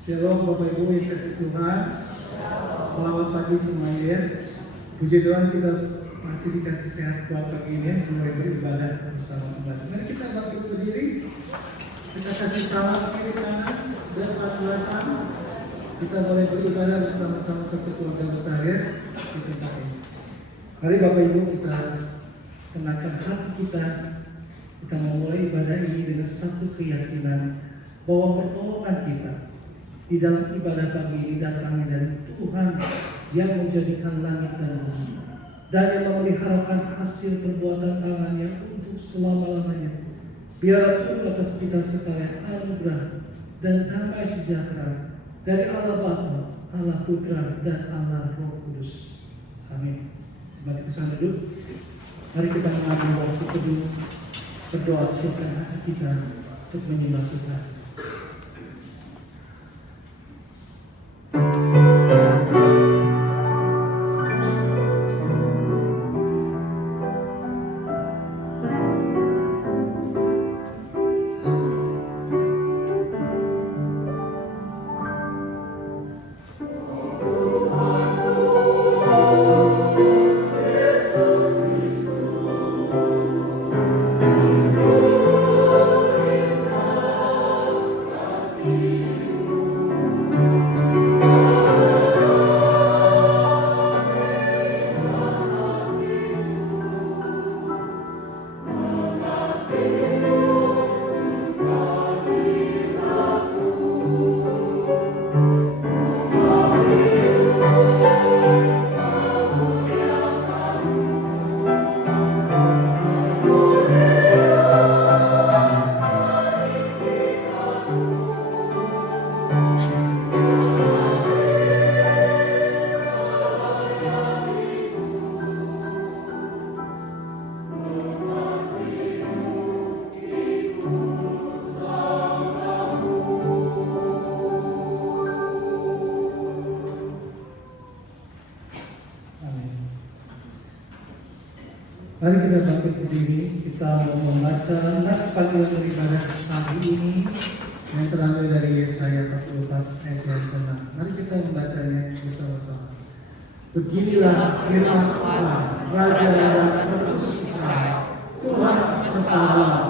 Shalom Bapak Ibu yang kasih Tuhan. Selamat pagi semuanya ya. Puji Tuhan kita masih dikasih sehat buat pagi ini ya. Mulai beribadah bersama kembali. Mari kita bangkit berdiri. Kita kasih salam kiri kanan dan pas belakang. Kita boleh beribadah bersama-sama satu keluarga besar ya. Di tempat ini. Mari Bapak Ibu kita kenakan hati kita. Kita memulai ibadah ini dengan satu keyakinan bahwa pertolongan kita di dalam ibadah pagi ini datangnya dari Tuhan yang menjadikan langit dan bumi dan yang memeliharakan hasil perbuatan tangannya untuk selama-lamanya. Biar turun atas kita sekalian anugerah dan damai sejahtera dari Allah Bapa, Allah Putra, dan Allah Roh Kudus. Amin. Mari kita duduk. Mari kita mengambil waktu teduh, berdoa siapkan hati kita untuk menyembah Tuhan. Mari kita bangkit berdiri, kita mau membaca nats panggilan beribadah pagi ini yang terambil dari Yesaya 44 ayat yang ke-6. Mari kita membacanya bersama-sama. Beginilah firman Allah, Raja dan Penebus Israel, Tuhan semesta alam.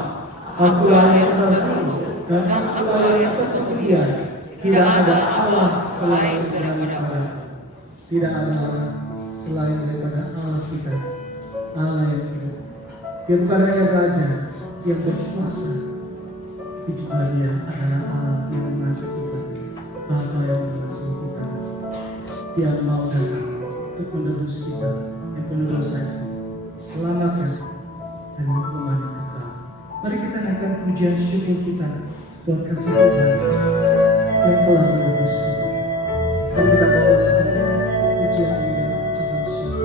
Akulah yang bertemu dan akulah yang tersedia. Tidak ada Allah selain daripada Tidak ada Allah selain daripada Allah kita. Allah yang hidup, yang bukannya Raja yang berkuasa, tapi juga Dia adalah Allah yang mengasihi kita, Bapa yang mengasihi kita. Dia mau datang untuk menebus kita yang penuh dosa, selamatkan dari hukuman yang kekal. Mari kita naikkan pujian syukur kita buat kasih Tuhan yang telah menebus kita. Mari kita bacakan pujian ini dengan ucapan syukur.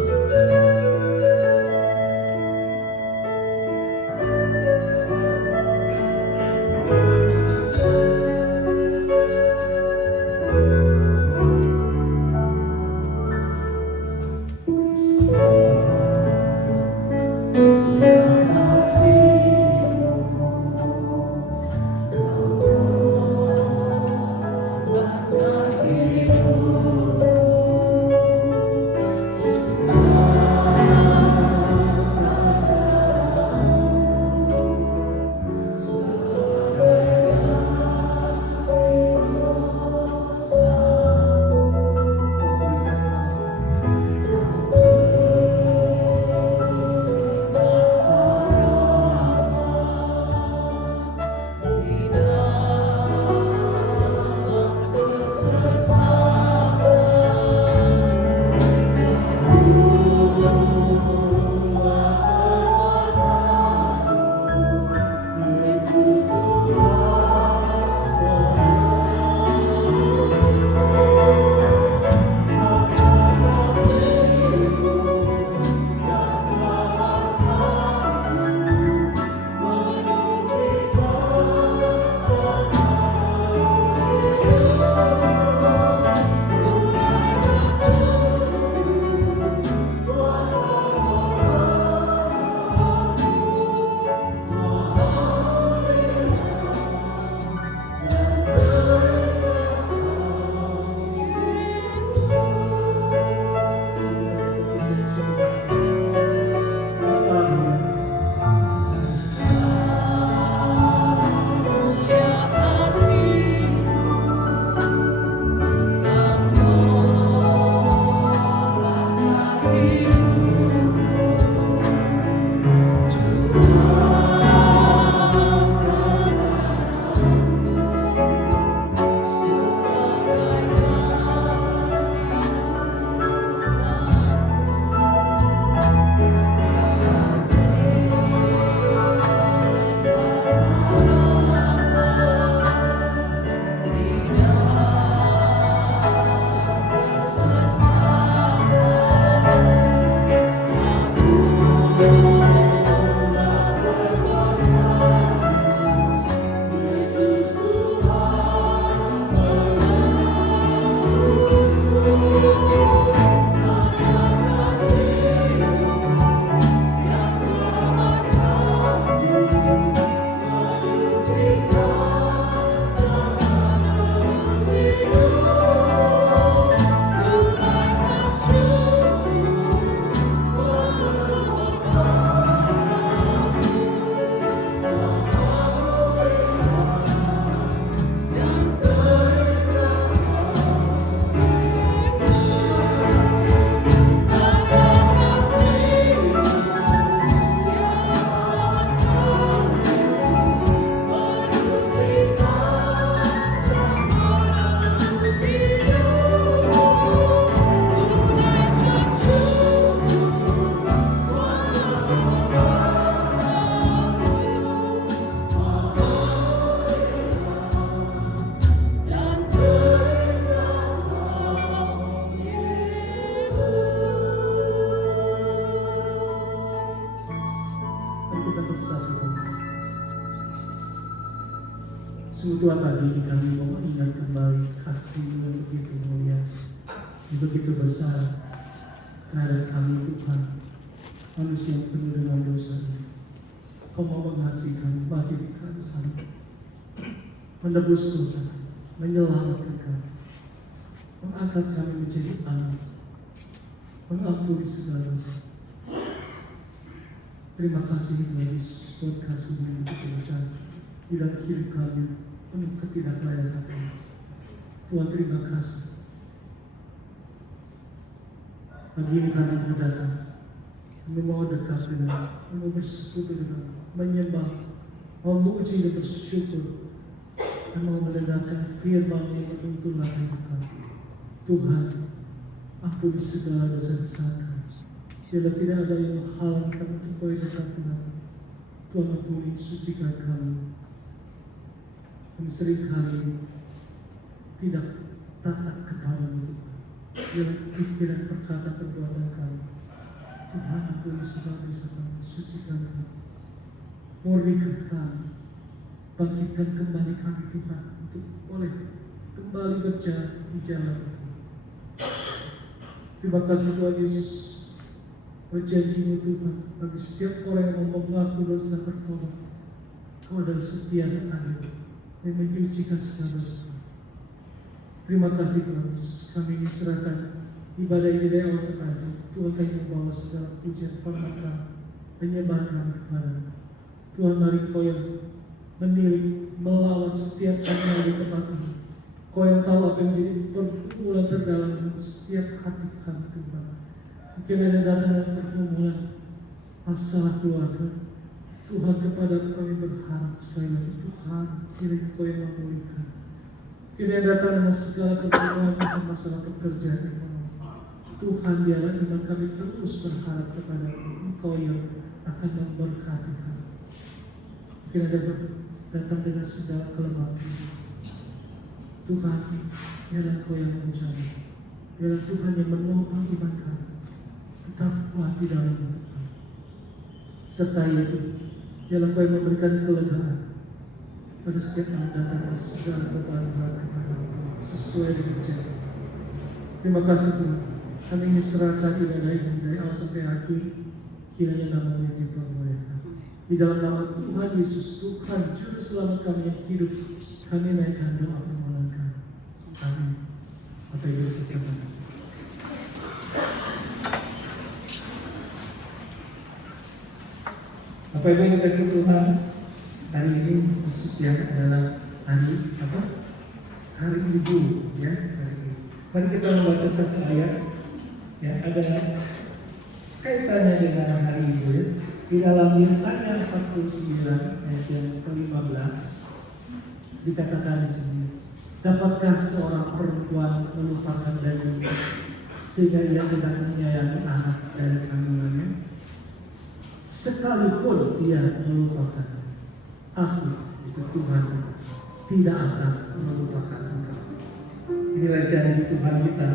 Hidup Sungguh Tuhan pagi ini kami mau ingat kembali kasih yang begitu mulia, yang begitu besar terhadap kami Tuhan, manusia yang penuh dengan dosa ini. Kau mau mengasihi kami, bagi kami sana, menebus dosa, menyelamatkan kami, mengangkat kami menjadi anak, mengampuni segala dosa. Terima kasih Tuhan Yesus buat kasih yang begitu besar di dalam hidup kami penuh ketidaklayakan kami. Tuhan terima kasih. Pagi ini kami mau datang, kami mau dekat dengan, kami mau bersekutu dengan, menyembah, memuji dan bersyukur, dan mau mendengarkan firman yang menuntun hidup kami. Tuhan, ampuni segala dosa-dosa kami. Bila tidak ada yang menghalangi kami untuk boleh dekat dengan Tuhan, ampuni, sucikan kami. Kami seringkali tidak taat kepada-Mu, dalam pikiran, perkataan, perbuatan kami. Tuhan, ampuni segala dosa kami, sucikan kami, murnikan kami, bangkitkan kembali kami Tuhan, untuk boleh kembali berjalan di jalan Tuhan. Terima kasih Tuhan Yesus, berjanji-Mu Tuhan, bagi setiap orang yang mau mengaku dosa bertobat, Kau adalah setia dan adil, yang menyucikan segala dosa. Terima kasih Tuhan Yesus, kami ini serahkan ibadah ini dari awal sampai Tuhan, kami membawa segala pujian, hormat, penyembahan kami kepada Tuhan. Mari Kau yang menilik, melawan setiap kami di tempat ini. Kau yang tahu apa yang menjadi pergumulan terdalam setiap hati kami Tuhan. Mungkin ada datang dan pergumulan masalah keluarga. Tuhan, kepada kami berharap sekali lagi Tuhan, kiranya Kau yang memulihkan. Kiranya datang dengan segala pergumulan tentang masalah pekerjaan ekonomi. Tuhan, biarlah iman kami terus berharap kepada Engkau yang akan memberkati kami. Mungkin ada datang dengan segala kelemahan. Tuhan, biarlah Kau yang menjawab. Biarlah Tuhan yang menopang iman kami. Tetap kuat di dalam Tuhan. Serta itu, biarlah Kau yang memberikan kelegaan pada setiap yang datang dengan segala beban berat kepada Tuhan, sesuai dengan janji. Terima kasih Tuhan. Kami ingin serahkan ibadah ini dari awal sampai akhir. Kiranya nama-Mu yang dipermuliakan. Di dalam nama Tuhan Yesus, Tuhan Juru Selamat kami yang hidup, kami naikkan doa permohonan kami. Amin. Bapak Ibu bersama. Bapak Ibu yang kasih Tuhan, hari ini khususnya adalah hari apa? Hari Ibu, ya. Hari Ibu. Mari kita membaca satu ayat, ya, ada kaitannya dengan hari Ibu, ya. Di dalam Yesaya 49 ayat yang ke-15 dikatakan di sini, dapatkah seorang perempuan melupakan dagingnya sehingga ia tidak menyayangi anak dari kandungannya? Sekalipun dia melupakan, Aku, itu Tuhan, tidak akan melupakan engkau. Inilah janji Tuhan kita,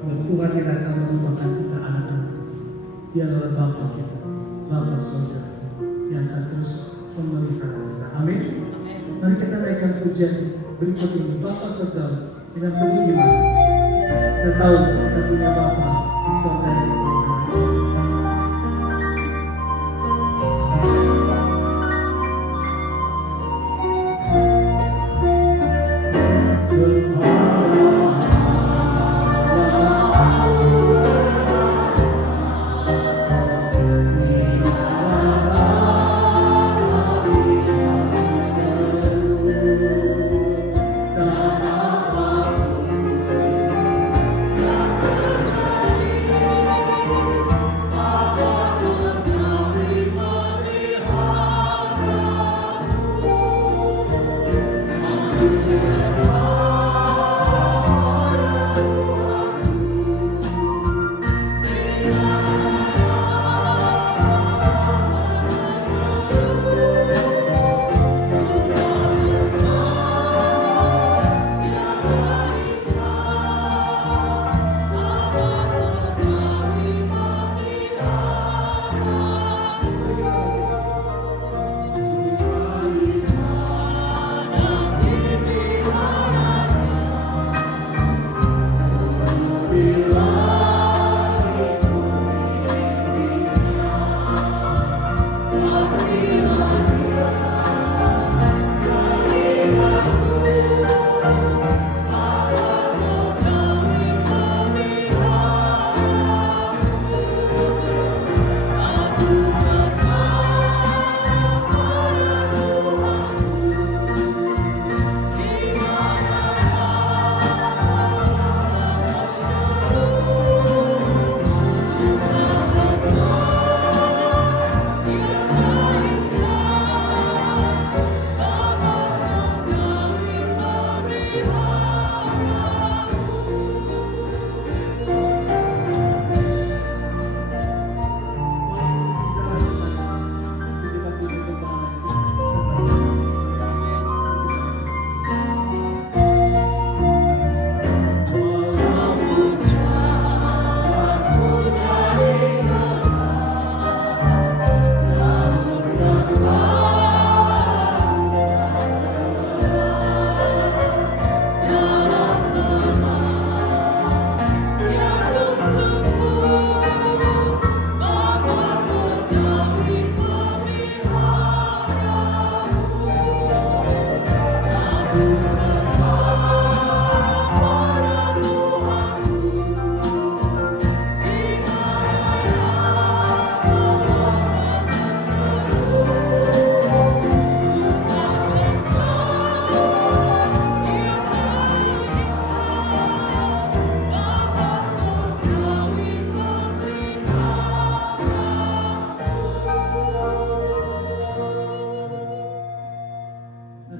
bahwa Tuhan tidak akan melupakan kita anak-anak. Dia adalah Bapa kita, Bapa Saudara, yang akan terus memelihara kita. Amin. Mari kita naikkan pujian berikut ini. Bapa Saudara, dengan penuh iman, kita tahu kita punya Bapa di surga yang berkata.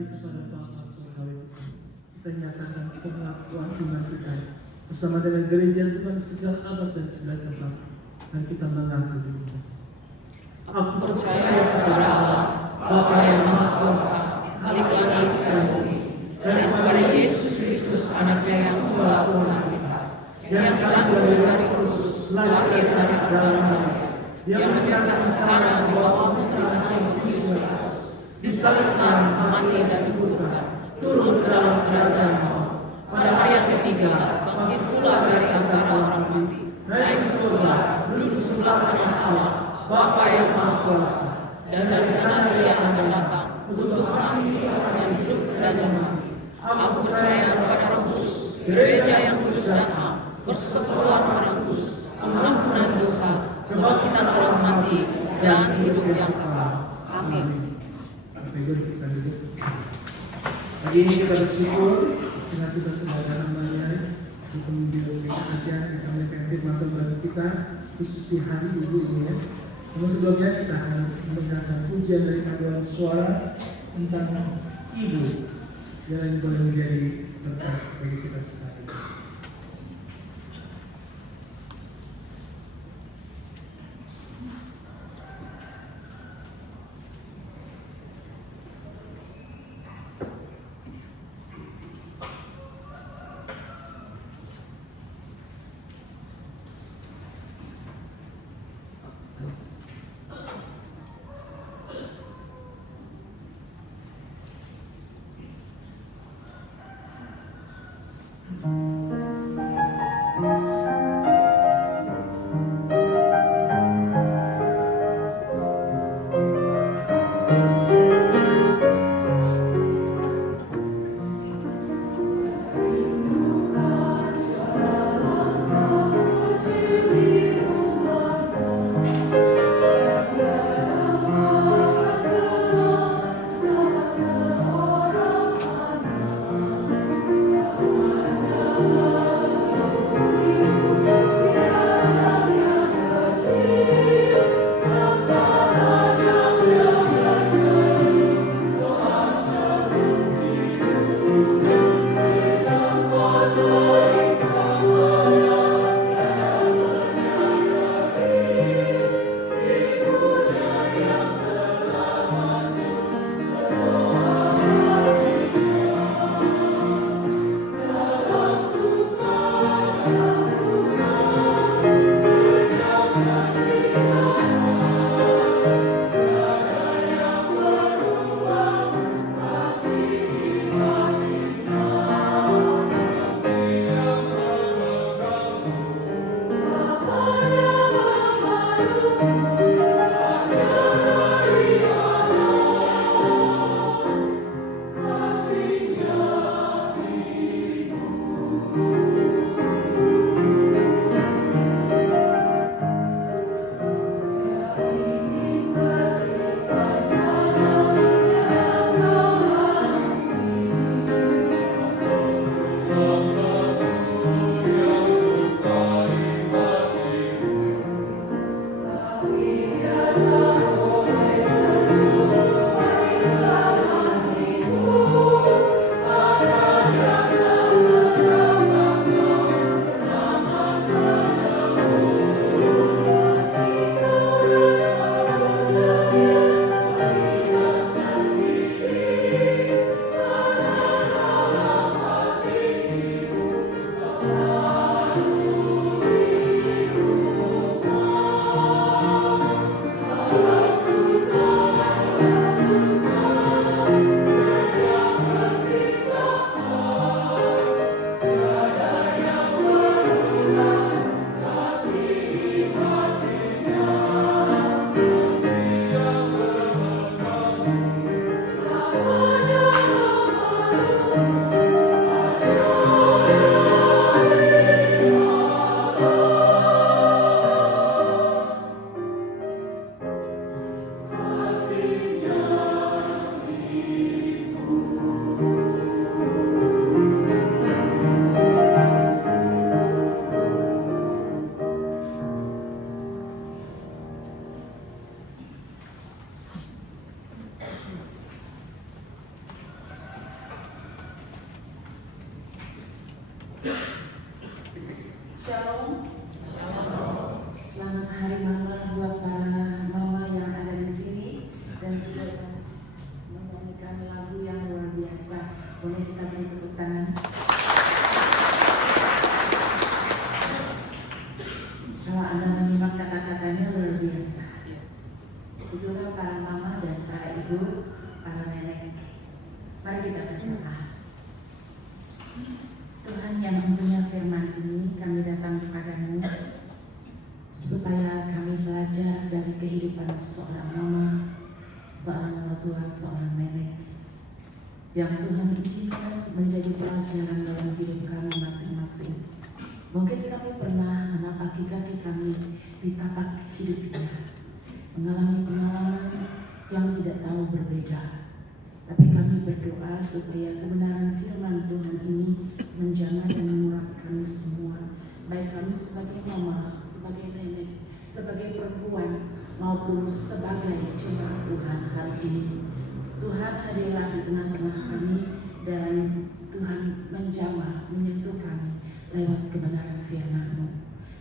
kepada Bapa Surgawi kita. Kita nyatakan pengakuan iman kita bersama dengan gereja Tuhan segala abad dan segala tempat, dan kita mengaku demikian. Aku percaya kepada Allah, Bapa yang Maha Kuasa, Khalik langit dan bumi, dan kepada Yesus Kristus anaknya yang telah Tuhan kita, yang kandung dari Kudus, lahir dari dalam Maria, yang menderita sengsara di bawah pemerintahan Pontius Pilatus, disalibkan, mati dan dikuburkan, turun ke dalam kerajaan maut, pada hari yang ketiga bangkit pula dari antara orang mati, naik ke surga, duduk di sebelah kanan Allah, Bapa yang Maha Kuasa, dan dari sana Dia akan datang untuk menghakimi orang yang hidup dan yang mati. Aku percaya kepada Roh Kudus, gereja yang kudus dan am, persekutuan orang kudus, pengampunan dosa, kebangkitan orang mati, dan hidup yang kekal. Amin. Pagi ini kita bersyukur karena kita sudah dalam banyak di penginjilan gereja yang kami akan firman bagi kita, khusus di hari Ibu ini ya. Namun sebelumnya kita akan mendengarkan pujian dari paduan suara tentang Ibu yang boleh menjadi berkat bagi kita sekalian. Shalom. Selamat Hari Mama buat para mama yang ada di sini dan juga menyanyikan lagu yang luar biasa. Boleh kita beri tepuk tangan? Kalau Anda menyimak kata-katanya luar biasa. Itulah para mama dan para ibu, para nenek. Mari kita berdoa. Tuhan yang mempunyai firman ini, kami datang kepadamu supaya kami belajar dari kehidupan seorang mama, seorang mertua, seorang nenek yang Tuhan izinkan menjadi pelajaran dalam hidup kami masing-masing. Mungkin kami pernah menapaki kaki kami di tapak hidupnya, mengalami pengalaman yang tidak tahu berbeda. Tapi kami berdoa supaya kebenaran firman Tuhan ini menjamah dan mengurapi kami semua, baik kami sebagai mama, sebagai nenek, sebagai perempuan, maupun sebagai jemaat Tuhan hari ini. Tuhan hadirlah di tengah-tengah kami dan Tuhan menjamah, menyentuh kami lewat kebenaran firman-Mu.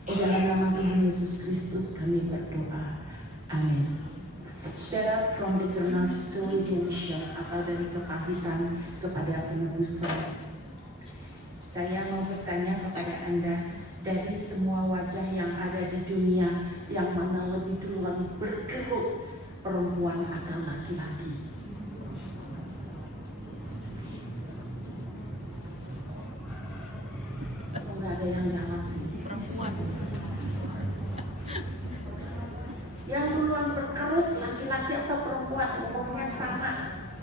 Di dalam nama Tuhan Yesus Kristus kami berdoa. Amin. Saudara, from bitterness to redemption, atau dari kepahitan kepada penebusan. Saya mau bertanya kepada Anda, dari semua wajah yang ada di dunia, yang mana lebih duluan berkerut, perempuan atau laki-laki? Enggak ada yang jawab sih. Perempuan. Yang duluan berkerut, laki-laki atau perempuan? Umumnya sama.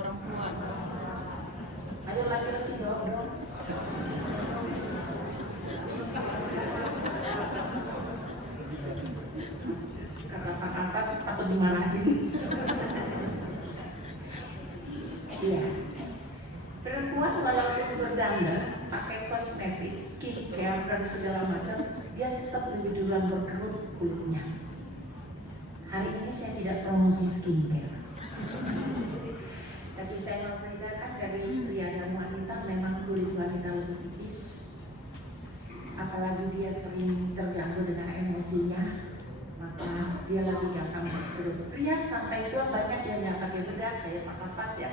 Perempuan. Ayo laki-laki jawab dong. Kata Pak Angkat atau dimarahin? Iya. Perempuan walaupun berdandan, pakai kosmetik, skincare dan segala macam, dia tetap lebih duluan berkerut kulitnya. Hari ini saya tidak promosi skincare, tapi saya mau membedakan dari pria dan wanita. Memang kulit wanita lebih tipis, apalagi dia sering terganggu dengan emosinya, maka dia lebih gampang berkerut. Pria sampai tua banyak yang nggak pakai bedak, kayak Pak Afat ya,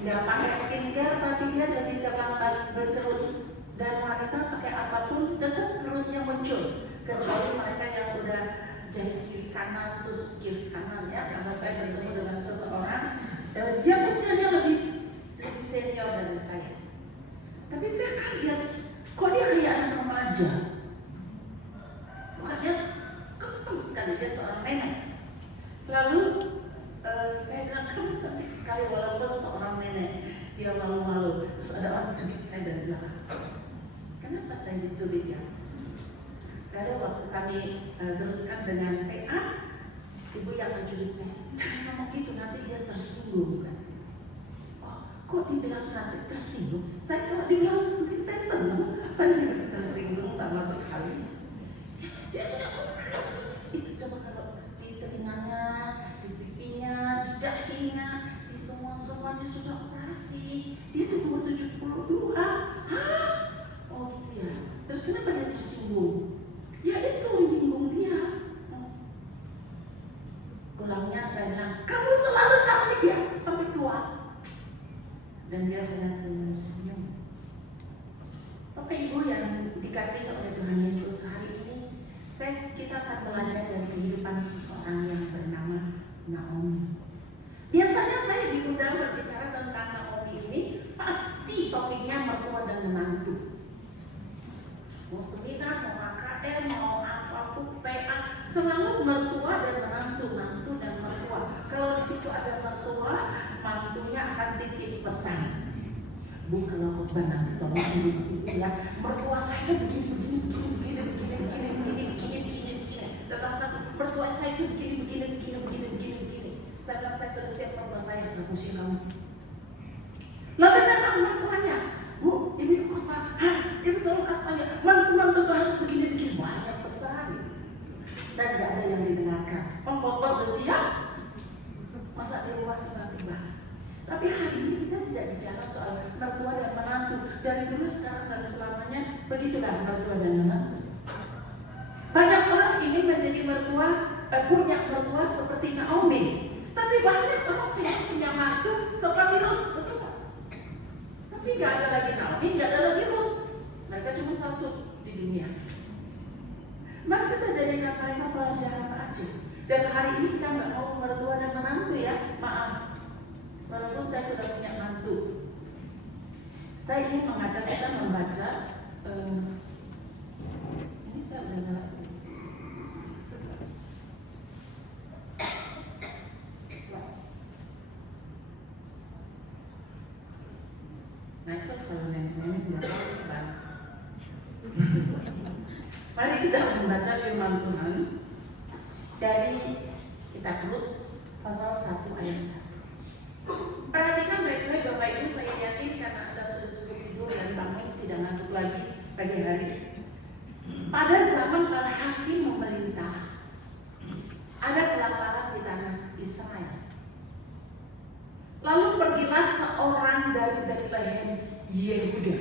nggak pakai skincare, tapi dia lebih terlambat berkerut. Dan wanita pakai apapun tetap kerutnya muncul, kecuali mereka yang udah jahit kiri kanan terus kiri kanan ya. Karena saya bertemu dengan seseorang, dia usianya lebih senior dari saya, tapi saya kaget, kok dia kayak anak remaja. Bukannya kenceng sekali, dia seorang nenek. Lalu saya bilang, kamu cantik sekali walaupun seorang nenek. Dia malu-malu, terus ada orang cubit saya dari belakang. Kenapa saya dicubit ya? Lalu waktu kami teruskan dengan PA, ibu yang mencubit saya, jangan ngomong gitu, nanti dia tersinggung. Oh, kok dibilang cantik tersinggung? Saya kalau dibilang cantik saya senang, saya tidak tersinggung sama sekali. Dia sudah keras. Itu coba kalau di telinganya, di pipinya, di dahinya, di semua dia sudah operasi. Dia tuh umur 72. Hah? Oh gitu ya. Terus kenapa dia tersinggung? Ya itu yang bingung dia. Pulangnya saya bilang, kamu selalu cantik ya sampai tua. Dan dia hanya senyum-senyum. Bapak Ibu yang dikasihi oleh Tuhan Yesus, hari ini kita akan belajar dari kehidupan seseorang yang bernama Naomi. Biasanya saya diundang berbicara tentang Naomi ini, pasti topiknya mertua dan menantu. Mau seminar, mau KKN, mau apapun, PA, selalu mertua dan menantu, mantu dan mertua. Kalau di situ ada mertua, mantunya akan titip pesan. Bu, kalau khotbah nanti tolong di sini ya, mertua saya begini. Tentang satu, mertua saya itu begini. Saya bilang, saya sudah siap mertua saya, nggak pusing kamu. Lalu datang mertuanya, Bu, ibu apa? Hah, ibu tolong kasih tanya, mantu tuh harus begini. Banyak pesan. Dan nggak ada yang didengarkan. Khotbah udah siap, masa di rumah tiba-tiba kita mertua dan menantu? Banyak orang ingin menjadi punya mertua seperti Naomi, tapi banyak orang punya mantu seperti Ruth, betul tak? Tapi nggak ada lagi Naomi, nggak ada lagi Ruth. Mereka cuma satu di dunia. Mari kita jadikan mereka pelajaran aja. Dan hari ini kita nggak mau mertua dan menantu ya, maaf. Walaupun saya sudah punya mantu, saya ingin mengajak kita membaca. Ini saya udah nah itu kalau nenek-nenek nggak tahu kan. Mari kita membaca firman Tuhan dari kitab Rut pasal 1 ayat 1. Perhatikan baik-baik Bapak Ibu, saya yakin karena Anda sudah cukup tidur dan bangun tidak ngantuk lagi pagi hari. Pada zaman para hakim memerintah, ada kelaparan di tanah Israel. Lalu pergilah seorang dari Bethlehem Yehuda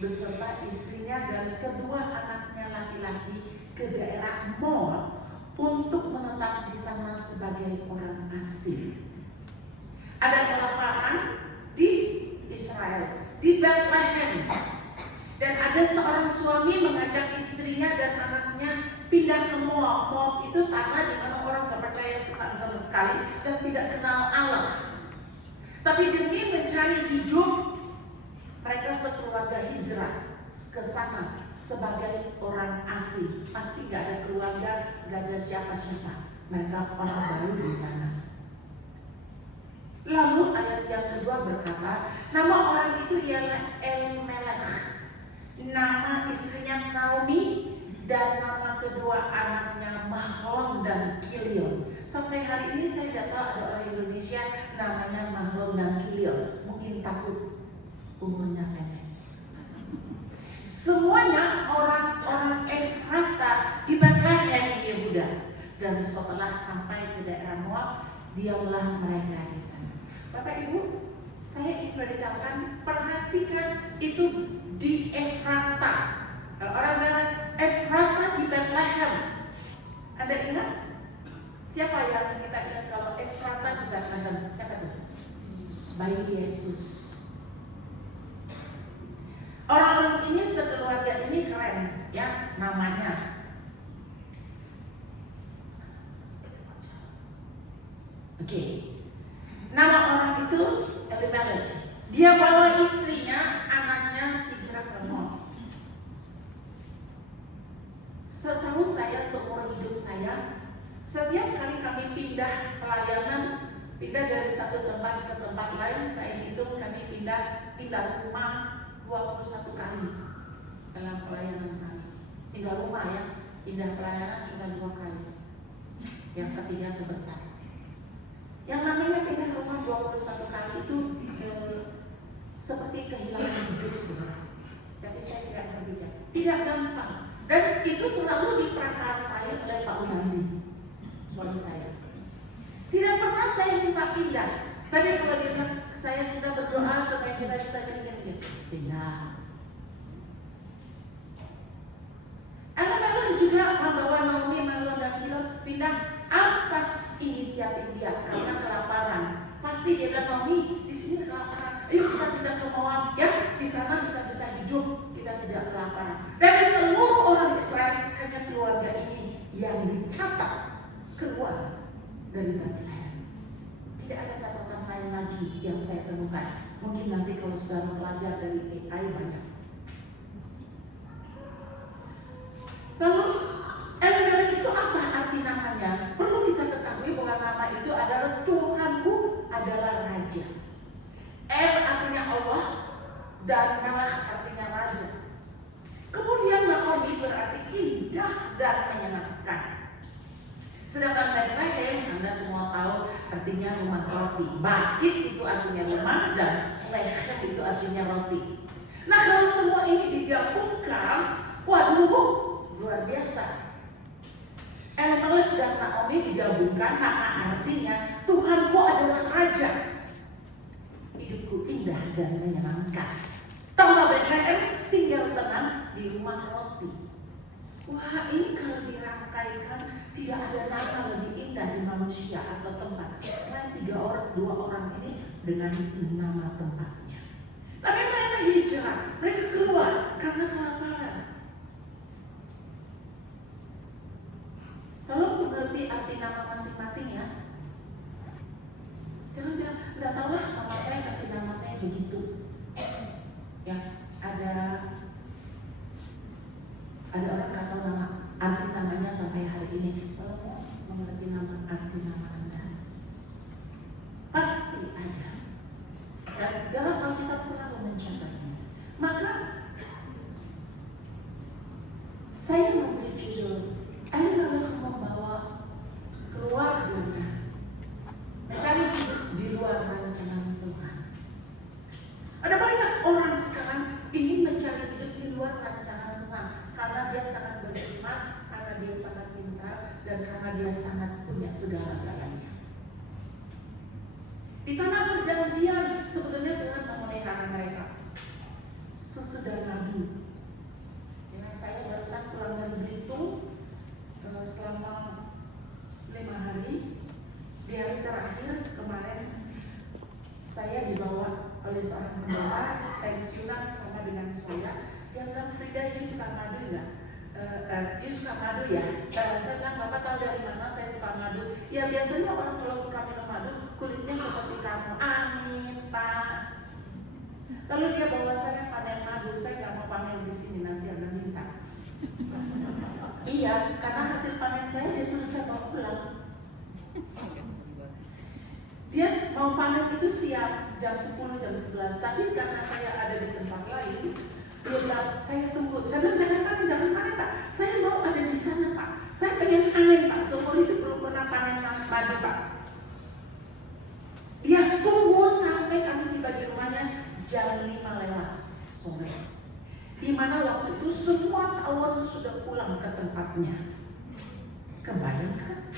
beserta istrinya dan kedua anaknya laki-laki ke daerah Moab untuk menetap di sana sebagai orang asing. Ada kelaparan di Israel, di Bethlehem, dan ada seorang suami mengajak istrinya dan anaknya pindah ke Moab. Moab itu tanah di mana orang tidak percaya Tuhan sama sekali dan tidak kenal Allah. Tapi demi mencari hidup, mereka sekeluarga hijrah ke sana sebagai orang asing. Pasti gak ada keluarga, gak ada siapa-siapa. Mereka orang baru di sana. Lalu ayat yang kedua berkata, nama orang itu ialah Elimelech, nama istrinya Naomi, dan nama kedua anaknya Mahlon dan Kilion. Sampai hari ini saya tidak tahu ada orang Indonesia namanya Mahlon dan Kilion. Mungkin takut umurnya pendek. Semuanya orang-orang Efrata di Bethlehem Yehuda. Dan setelah sampai ke daerah Moab, diamlah mereka di sana. Bapak Ibu, saya ingin beritahukan, perhatikan itu di Efrata. Orang dari Efrata di Bethlehem. Anda ingat? Siapa yang kita ingat kalau Efrata di Bethlehem? Siapa itu? Bayi Yesus. Orang-orang ini sekeluarga ini keren, ya namanya. Oke. Nama orang itu Elimelech. Dia bawa istrinya, anaknya hijrah ke Moab. Setahu saya seumur hidup saya, setiap kali kami pindah pelayanan, pindah dari satu tempat ke tempat lain, saya hitung kami pindah rumah 21 kali dalam pelayanan kami. Pindah rumah ya, pindah pelayanan cuma 2 kali. Yang ketiga sebentar. Yang namanya pindah rumah 21 kali itu seperti kehilangan hidup. Tapi saya tidak berbicara, tidak gampang. Dan itu selalu diperantara saya oleh Pak Unandi, suami saya. Tidak pernah saya minta pindah. Tapi kalau dia bilang, kita berdoa supaya kita bisa jadi pindah. Anak-anak juga membawa Naomi, Mahlon dan Kilion pindah atas inisiatif dia karena kelaparan. Pasti dia bilang, Naomi di sini kelaparan. Ayo kita pindah ke Moab ya, di sana kita bisa hidup, kita tidak kelaparan. Dari seluruh orang Israel hanya keluarga ini yang dicatat keluar dari Bethlehem. Tidak ada catatan lain lagi yang saya temukan. Mungkin nanti kalau sudah belajar dari AI banyak. Lalu Elimelech itu apa arti namanya? Perlu kita ketahui bahwa nama itu adalah Tuhanku adalah Raja. El artinya Allah dan Melech artinya Raja. Kemudian Naomi berarti indah dan menyenangkan. Sedangkan Bethlehem, Anda semua tahu artinya rumah roti. Bait itu artinya rumah dan lechem itu artinya roti. Nah kalau semua ini digabungkan, waduh luar biasa. Elimelech dan Naomi digabungkan, maka artinya Tuhanku adalah Raja. Hidupku indah dan menyenangkan. Tambah Bethlehem tinggal tenang di rumah roti. Wah, ini kalau dirangkaikan tidak ada nama lebih indah di manusia atau tempat selain dua orang ini dengan nama tempatnya. Tapi mereka hijrah, mereka keluar karena kelaparan. Tolong mengerti arti nama masing-masing ya. Jangan bilang, nggak tahu lah mama saya kasih nama saya begitu. Ya, ada orang kata nama arti namanya sampai hari ini. Kalau mau mengerti arti nama Anda, pasti ada. Dan dalam Alkitab selalu mencatatnya. Maka saya memberi judul Anda membawa keluarganya mencari hidup di luar rancangan Tuhan. Ada banyak orang sekarang ingin mencari hidup di luar rancangan Tuhan karena dia sangat beriman, karena dia sangat pintar, dan karena dia sangat punya segala-galanya. Di tanah perjanjian sebetulnya Tuhan memelihara mereka sesudah madu. Ya, saya barusan pulang dari Belitung selama 5 hari. Di hari terakhir kemarin saya dibawa oleh seorang pembawa pensiunan sama dengan saya. Dia bilang, Frida, you suka madu nggak? You suka madu ya? Saya bilang, Bapak tahu dari mana saya suka madu? Ya biasanya orang kalau suka minum madu kulitnya seperti kamu. Amin Pak. Lalu dia bawa saya panen madu. Saya nggak mau panen di sini, nanti Anda minta. Iya, karena hasil panen saya dia suruh saya bawa pulang. Dia mau panen itu siap jam 10, jam 11. Tapi karena saya ada di tempat lain, dia bilang, saya tunggu. Saya bilang, jangan panen Pak. Saya mau ada di sana Pak. Saya pengen panen Pak. Seumur hidup belum pernah panen madu Pak. Dia tunggu sampai kami tiba di rumahnya jam 5 lewat sore. Di mana waktu itu semua tawon sudah pulang ke tempatnya. Kebayangkan?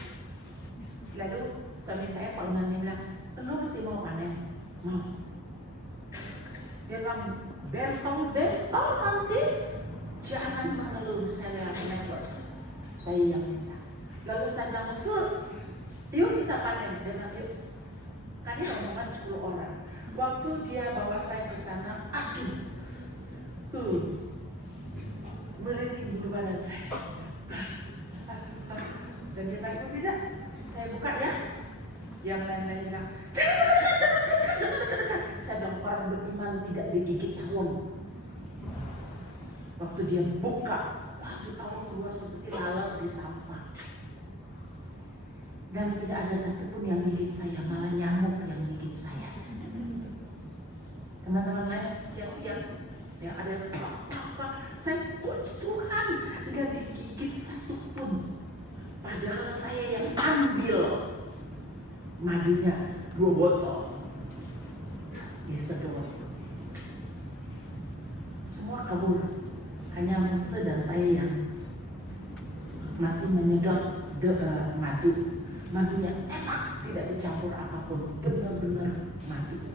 Lalu suami saya Pak Unani bilang, lo masih mau panen? Mau. Dia bilang, bentol nanti jangan mengeluh, saya network. Saya yang minta. Lalu saya bilang, yuk kita panen. Dia bilang, yuk. Kami rombongan 10 orang. Waktu dia bawa saya ke sana, merinding di badan saya. Dan dia bilang, tidak, saya buka ya. Yang lain-lain bilang, jangan dekat. Saya bilang, orang beriman tidak digigit tawon. Waktu dia buka, tawon keluar seperti lalat di sampah. Dan tidak ada satupun yang gigit saya, malah nyamuk yang gigit saya. Teman-teman lain siap-siap. Ya ada apa? Saya puji Tuhan, nggak digigit satupun. Padahal saya yang ambil madunya 2 botol disedot. Semua kabur, hanya Musa dan saya yang masih menyedot madu. Madunya enak, tidak dicampur apapun, benar-benar madu.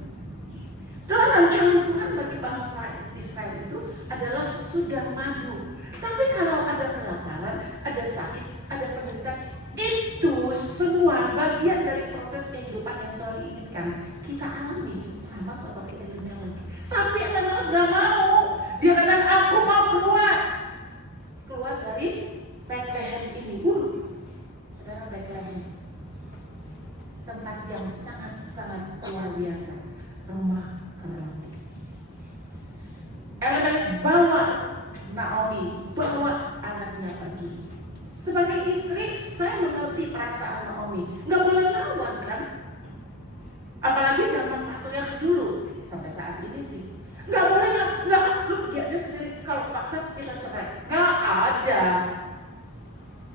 Dan rancangan Tuhan bagi bangsa Israel itu adalah sesudah madu. Tapi kalau ada kelaparan, ada sakit, ada penderitaan, itu semua bagian dari proses kehidupan yang Tuhan inginkan kita alami, sama seperti Elimelek. Tapi Elimelek gak mau. Dia katakan, aku mau keluar dari Bethlehem ini. Saudara, Bethlehem tempat yang sangat-sangat luar biasa, rumah roti. Elimelek bawa Naomi, bawa anaknya pergi. Sebagai istri, saya mengerti perasaan Naomi. Nggak boleh lawan kan? Apalagi zaman patriark dulu, sampai saat ini sih. Nggak boleh, lu dia sendiri. Kalau paksa kita cerai, nggak ada.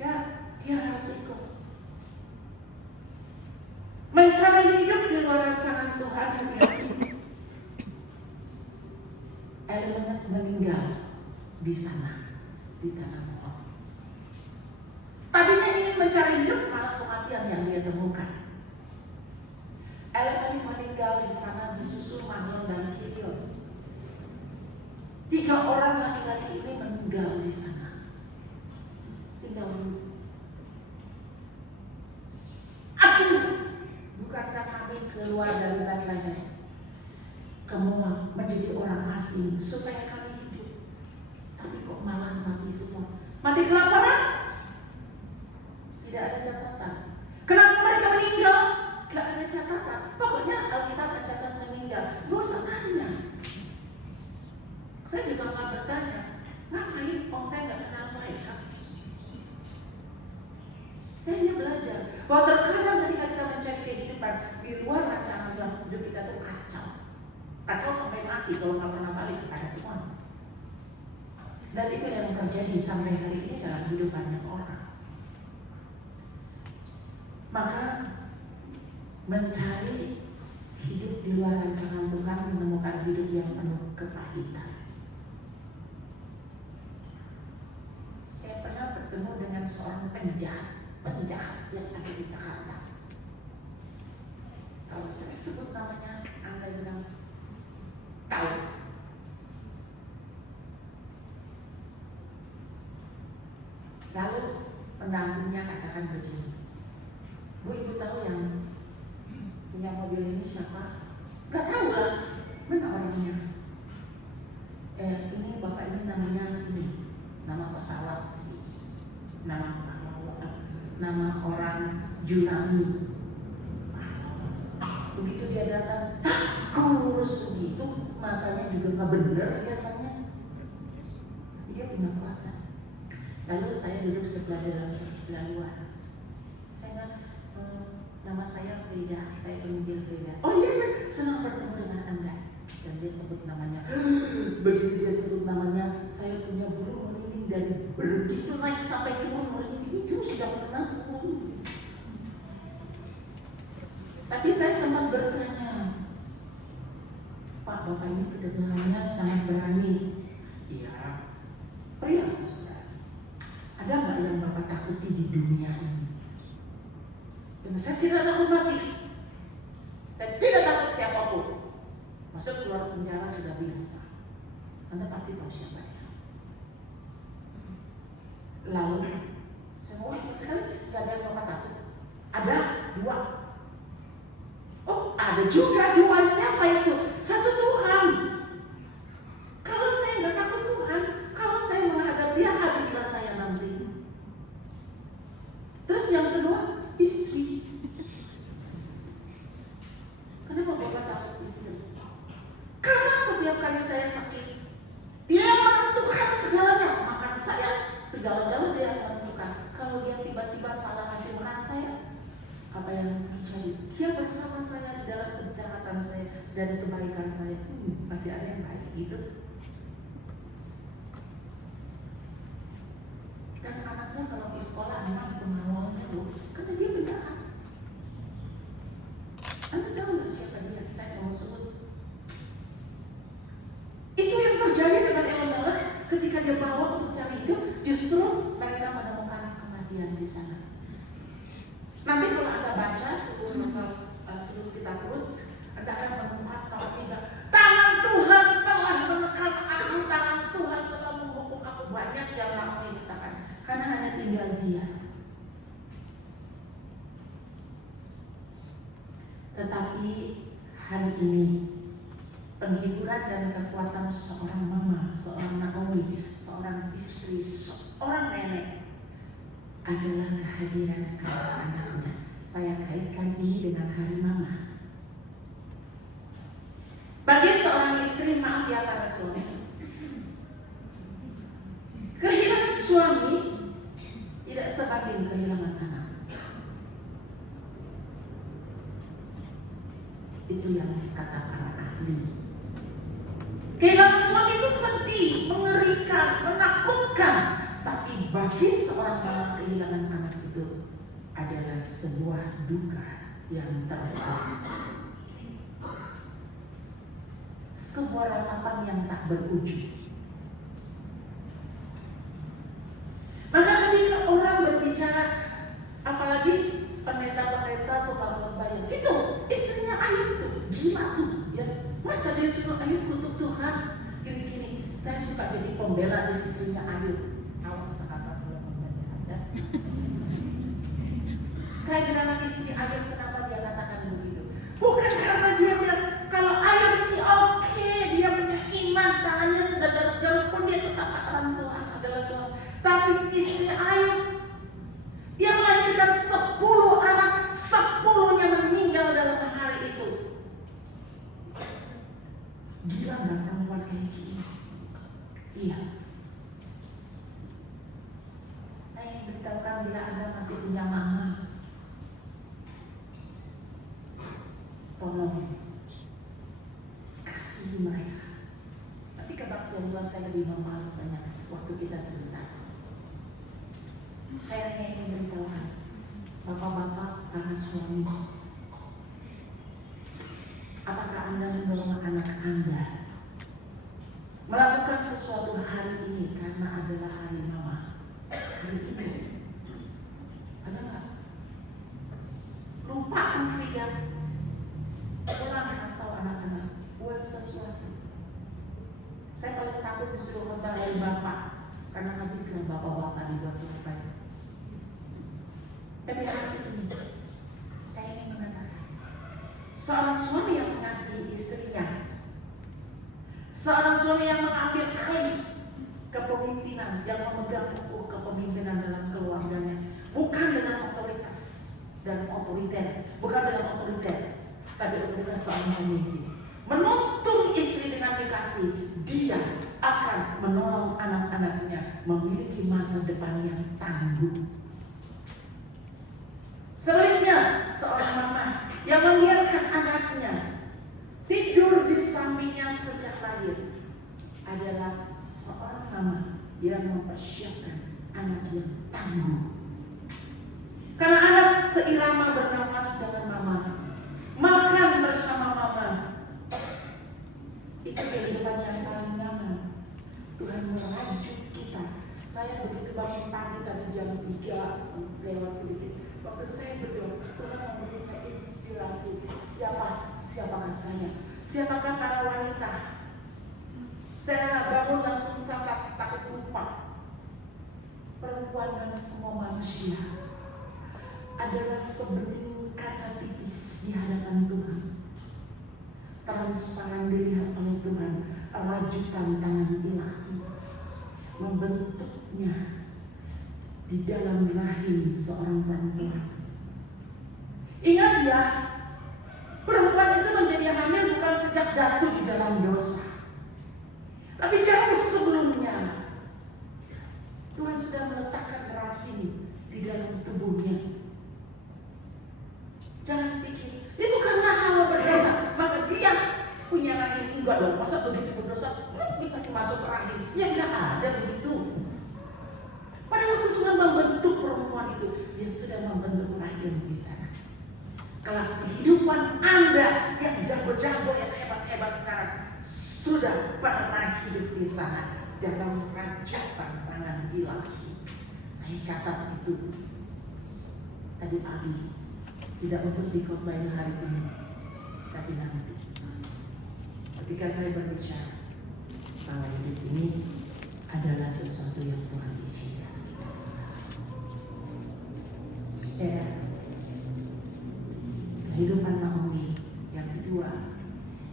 Ya, dia harus ikut. Mencari hidup di luar rancangan Tuhan yang dia Elimelek meninggal di sana, di tanah Moab. Tadinya ingin mencari hidup, malah kematian yang dia temukan. Elimelek meninggal di sana disusul Mahlon dan Kilion. di sana. Tinggal dulu. Aduh, bukankah kami keluar dari Bethlehem ke Moab menjadi orang asing supaya kami hidup, tapi kok malah mati semua. Mati kelaparan? Tidak ada catatan. Kenapa mereka meninggal? Gak ada catatan. Pokoknya Alkitab mencatat meninggal. Gak usah tanya. Saya juga gak bertanya. Ngapain? Saya gak kenal mereka. Saya hanya belajar bahwa terkadang ketika kita mencari kehidupan di luar rancangan hidup kita tuh kacau. Kacau sampai mati kalau nggak pernah balik kepada Tuhan. Dan itu yang terjadi sampai hari ini dalam hidup banyak orang. Maka mencari hidup di luar rancangan Tuhan, menemukan hidup yang penuh kepahitan. Saya pernah bertemu dengan seorang penjahat yang ada di Jakarta. Kalau saya sebut namanya, Anda bilang tahu. Lalu pendampingnya katakan begini, Bu, ibu tahu yang punya mobil ini siapa? Gak tahu lah, mana orangnya? Ini bapak ini namanya ini, nama pesawat, nama orang Yunani. Begitu dia datang, kurus begitu, matanya juga nggak bener kelihatannya. Dia punya kuasa. Lalu saya duduk sebelah luar. Saya bilang, nama saya Frida, saya penginjil Frida. Oh iya, senang bertemu dengan Anda. Dan dia sebut namanya. Begitu dia sebut namanya, saya punya bulu merinding dan begitu naik sampai turun merinding itu sudah pernah turun. Tapi saya sempat bertanya, Pak, bapak ini kedengarannya sangat berani. Iya, pria saudara. Ada nggak yang bapak takuti di dunia ini? Dan saya tidak takut mati. Saya tidak takut siapapun. Masuk keluar penjara sudah biasa. Anda pasti tahu siapa dia. Lalu saya mau sekali nggak ada yang bapak takut. Ada 2. Oh, ada juga 2. Siapa itu? 1 Tuhan. Kalau saya nggak takut Tuhan, kalau saya menghadapi dia, habislah saya nanti. Terus yang kedua, istri. Kenapa bapak takut istri? Karena setiap kali saya sakit, dia yang menentukan segalanya. Makan saya, segala-galanya dia yang menentukan. Kalau dia tiba-tiba salah kasih makan saya, apa yang terjadi? Dia bersama saya di dalam kejahatan saya dan kebaikan saya. Masih ada yang baik gitu. Dan anaknya kalau di sekolah memang pengawalnya loh, karena dia penjahat. Anda tahu nggak siapa dia? Saya mau sebut. Itu yang terjadi dengan Elimelech ketika dia bawa untuk cari hidup. Justru mereka menemukan kematian di sana. Nanti kalau Anda baca sebelum kita turut, Anda akan menemukan bahwa tangan Tuhan telah menekan aku, tangan Tuhan telah menghukum aku. Banyak yang lama dikatakan, karena hanya tinggal dia. Tetapi hari ini penghiburan dan kekuatan seorang mama, seorang Naomi, seorang istri, seorang nenek adalah kehadiran anak-anaknya. Saya kaitkan ini dengan hari mama. Bagi seorang istri, maaf ya para suami, kehilangan suami tidak sebanding kehilangan anak. Itu yang kata para ahli. Kehilangan suami itu sedih, mengerikan, menakutkan. Tapi bagi seorang mama, kehilangan anak itu adalah sebuah duka yang tersebut. Sebuah ratapan yang tak berujung. Maka ketika orang berbicara, apalagi pendeta-pendeta suka membayar, itu istrinya Ayub tuh, gila tuh, ya. Masa dia suka Ayub kutuk Tuhan? Gini-gini, saya suka jadi pembela istrinya Ayub. Bukan karena dia bilang, kalau ayam sih oke, dia punya iman, tangannya sudah jauh pun dia tetap akan Tuhan adalah Tuhan. Tapi istri Ayub yang melahirkan 10 anak, 10-nya meninggal dalam hari itu. Gila nggak perempuan kayak gini? Iya. Saya ingin beritahukan bila Anda masih punya mama, tolong kasih mereka. Tapi kebaktian luas saya lebih membahas banyak waktu kita sebentar. Saya hanya ingin beritahukan, bapak-bapak, para suami, apakah Anda mendorong anak Anda melakukan sesuatu hari ini karena adalah hari mama, hari ibu? Ada nggak? Lupa Frida, pulang kasih anak-anak buat sesuatu. Saya paling takut disuruh khotbah dari bapak, karena habis dengan bapak-bapak dibuat selesai. Tapi hari ini saya ingin mengatakan, seorang suami yang mengasihi istrinya, seorang suami yang mengambil alih kepemimpinan, yang memegang teguh kepemimpinan dalam keluarganya, bukan dengan otoritas dan otoriter, bukan dengan otoriter, tapi otoritas seorang pemimpin. Menuntun istri dengan dikasih, dia akan menolong anak-anaknya memiliki masa depan yang tangguh. Sebaliknya, seorang mama yang membiarkan anaknya tidur di sampingnya sejak lahir adalah seorang mama yang mempersiapkan anak yang tangguh. Karena anak seirama bernafas dengan mama, makan bersama mama, itu kehidupan yang paling nyaman. Tuhan merajut kita. Saya begitu bangun pagi tadi jam 3 lewat sedikit. Waktu saya berdoa, Tuhan memberi saya inspirasi. Siapakah saya? Siapakah para wanita? Saya bangun langsung catat, takut lupa. Perempuan dan semua manusia adalah sebening kaca tipis di hadapan Tuhan. Transparan dilihat oleh Tuhan, rajutan tangan ilahi membentuknya di dalam rahim seorang perempuan. Ingat ya, perempuan itu menjadi hamil bukan sejak jatuh di dalam dosa, tapi jauh sebelumnya Tuhan sudah meletakkan rahim di dalam tubuhnya. Jangan pikir itu karena Hawa berdosa maka dia punya rahim. Enggak dong, masa begitu berdosa dikasih masuk rahim? Ya enggak ada begitu. Pada waktu Tuhan membentuk perempuan itu, dia sudah membentuk rahim di sana. Kalau kehidupan Anda yang jago-jago, yang hebat-hebat sekarang sudah pernah hidup di sana dalam rajutan tangan ilahi. Saya catat itu tadi pagi, tidak untuk dikhotbahkan hari ini, tapi nanti. Ketika saya berbicara bahwa hidup ini adalah sesuatu yang Tuhan izinkan. Ya, kehidupan Naomi yang kedua,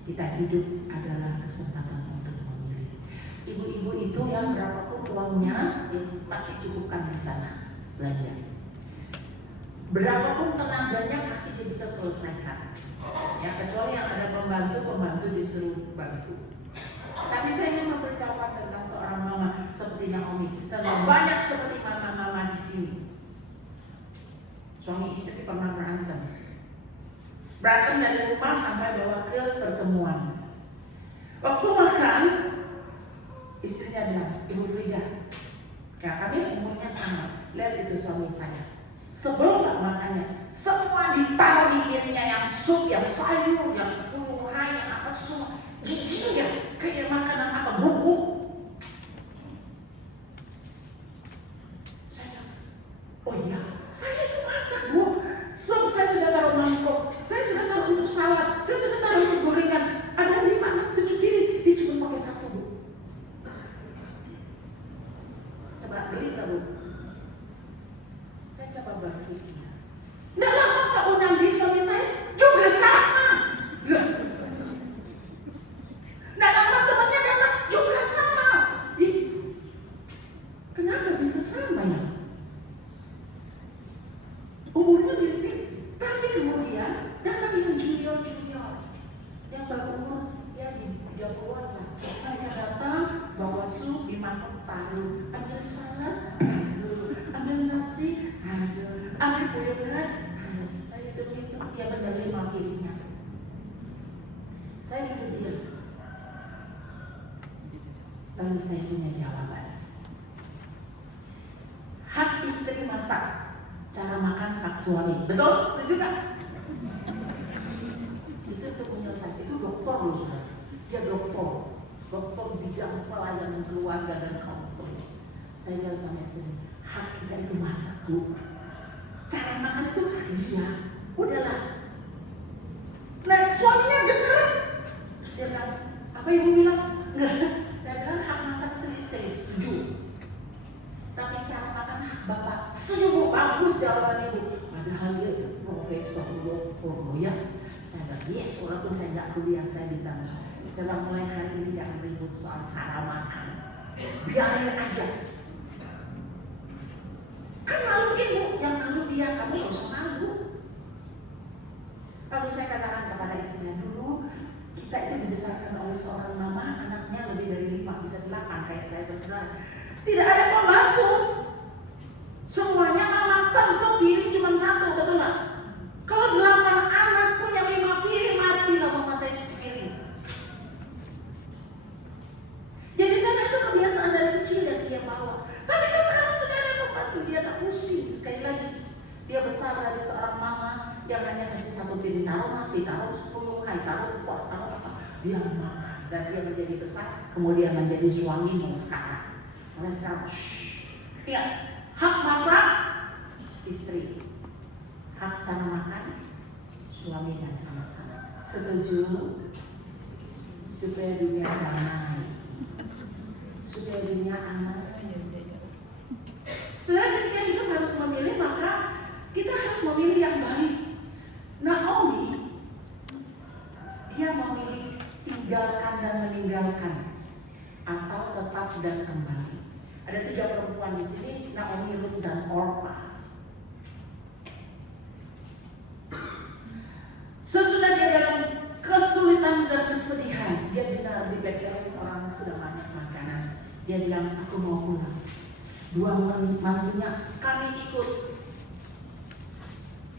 kita hidup adalah kesempatan untuk memilih. Ibu-ibu itu yang berapapun uangnya, pasti cukupkan di sana belanja. Berapapun tenaganya pasti dia bisa selesaikan. Ya, kecuali yang ada pembantu disuruh bantu. Tapi saya ingin memberitahukan tentang seorang mama seperti Naomi, dan banyak seperti mama-mama di sini. Suami istri pernah berantem dari rumah sampai bawa ke pertemuan. Waktu makan, istrinya bilang, Ibu Frida, ya kami umurnya sama, lihat itu suami saya. Sebelum gak makannya, semua ditaruh di piringnya, yang sup, yang sayur, yang buah, yang apa semua. Giginya kayak makanan apa, bubuk. Saya bilang, oh iya, saya itu masak Bu. Sup saya sudah taruh mangkok, saya sudah taruh untuk salad, saya sudah taruh untuk gorengan. Ada 5, 7 piring, dia cuma pakai 1 Bu. Coba beli gak Bu? Saya coba berpikir, nggak lama Pak undang di suami saya juga sama. umur ya di 30-an lah. Mereka datang bawa sup dimakan taruh, ambil salad, ambil nasi, ambil gorengan. Saya hitung-hitung, ya benar 5 piringnya. Saya hidup dia. Lalu saya punya jawaban. Hak istri masak, cara makan hak suami. Betul? Setuju kan? Itu penyelesaian. Itu dokter loh sudah. Dia dokter bidang pelayanan keluarga dan konseling. Saya bilang sama istri, hak kita itu masak Bu. Cara makan itu hak dia. Udahlah. Nah suaminya dengar. Dia bilang, apa ibu bilang? Enggak. Saya bilang hak masak itu istri. Setuju. Tapi cara makan hak bapak. Setuju Bu, bagus jawaban ibu. Padahal dia itu profesor dokter ya. Saya bilang, yes, walaupun saya nggak kuliah, saya bisa. Saya bilang, mulai hari ini jangan ribut soal cara makan. Biarin aja. Kan malu ibu, yang malu dia, kamu nggak usah malu. Lalu saya katakan kepada istrinya, dulu kita itu dibesarkan oleh seorang mama, anaknya lebih dari 5, bisa 8, kayak saya bersaudara. Tidak ada pembantu. Semuanya mama tentu piring cuma 1, betul nggak? Kalau 8 anak punya 5 piring, mati lah mama saya cuci piring. Jadi saya itu kebiasaan dari kecil yang dia bawa. Tapi kan sekarang sudah ada pembantu, dia tak pusing. Sekali lagi, dia besar dari seorang mama yang hanya kasih 1 piring, taruh nasi, taruh 10 hai, taruh kuah, taruh apa. Dia makan dan dia menjadi besar, kemudian menjadi suamimu sekarang. Karena sekarang, ingat, hak masak istri, hak cara makan suami dan anak-anak. Setuju? Supaya dunia damai, supaya dunia aman. Saudara, ketika hidup harus memilih, maka kita harus memilih yang baik. Naomi, dia memilih tinggalkan dan meninggalkan, atau tetap dan kembali. Ada 3 perempuan di sini, Naomi, Ruth, dan Orpa. Sesudah dia dalam kesulitan dan kesedihan, dia dengar di Bethlehem orang sedang banyak makanan. Dia bilang, aku mau pulang. 2 mantunya, kami ikut.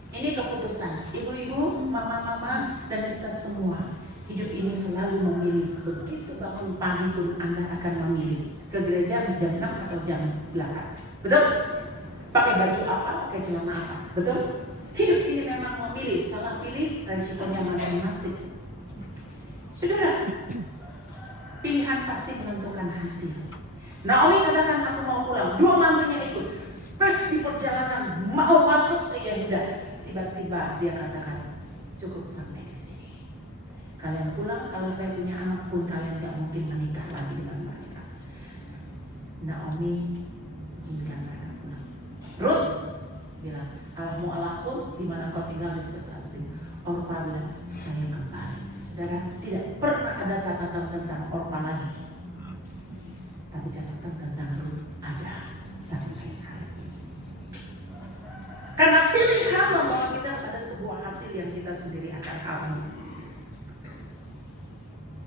Ini keputusan ibu-ibu, mama-mama, dan kita semua. Hidup ini selalu memilih. Begitu bangun pagi pun Anda akan memilih ke gereja jam 6 atau jam 8. Betul? Pakai baju apa, pakai celana apa. Betul? Hidup ini memang memilih. Salah pilih, resikonya masing-masing. Saudara, pilihan pasti menentukan hasil. Naomi katakan, aku mau pulang. 2 mantunya ikut. Pas di perjalanan mau masuk ke Yehuda, tiba-tiba dia katakan, cukup sampai di sini. Kalian pulang, kalau saya punya anak pun kalian gak mungkin menikah lagi dengan mereka. Naomi bilang mereka pulang. Ruth bilang, Allahmu Allahku, di mana kau tinggal di sebelah itu. Orpa bilang, saya kembali. Saudara, tidak pernah ada catatan tentang Orpa lagi. Tapi catatan tentang Ruth ada sampai hari ini. Karena pilihan membawa kita pada sebuah hasil yang kita sendiri akan alami.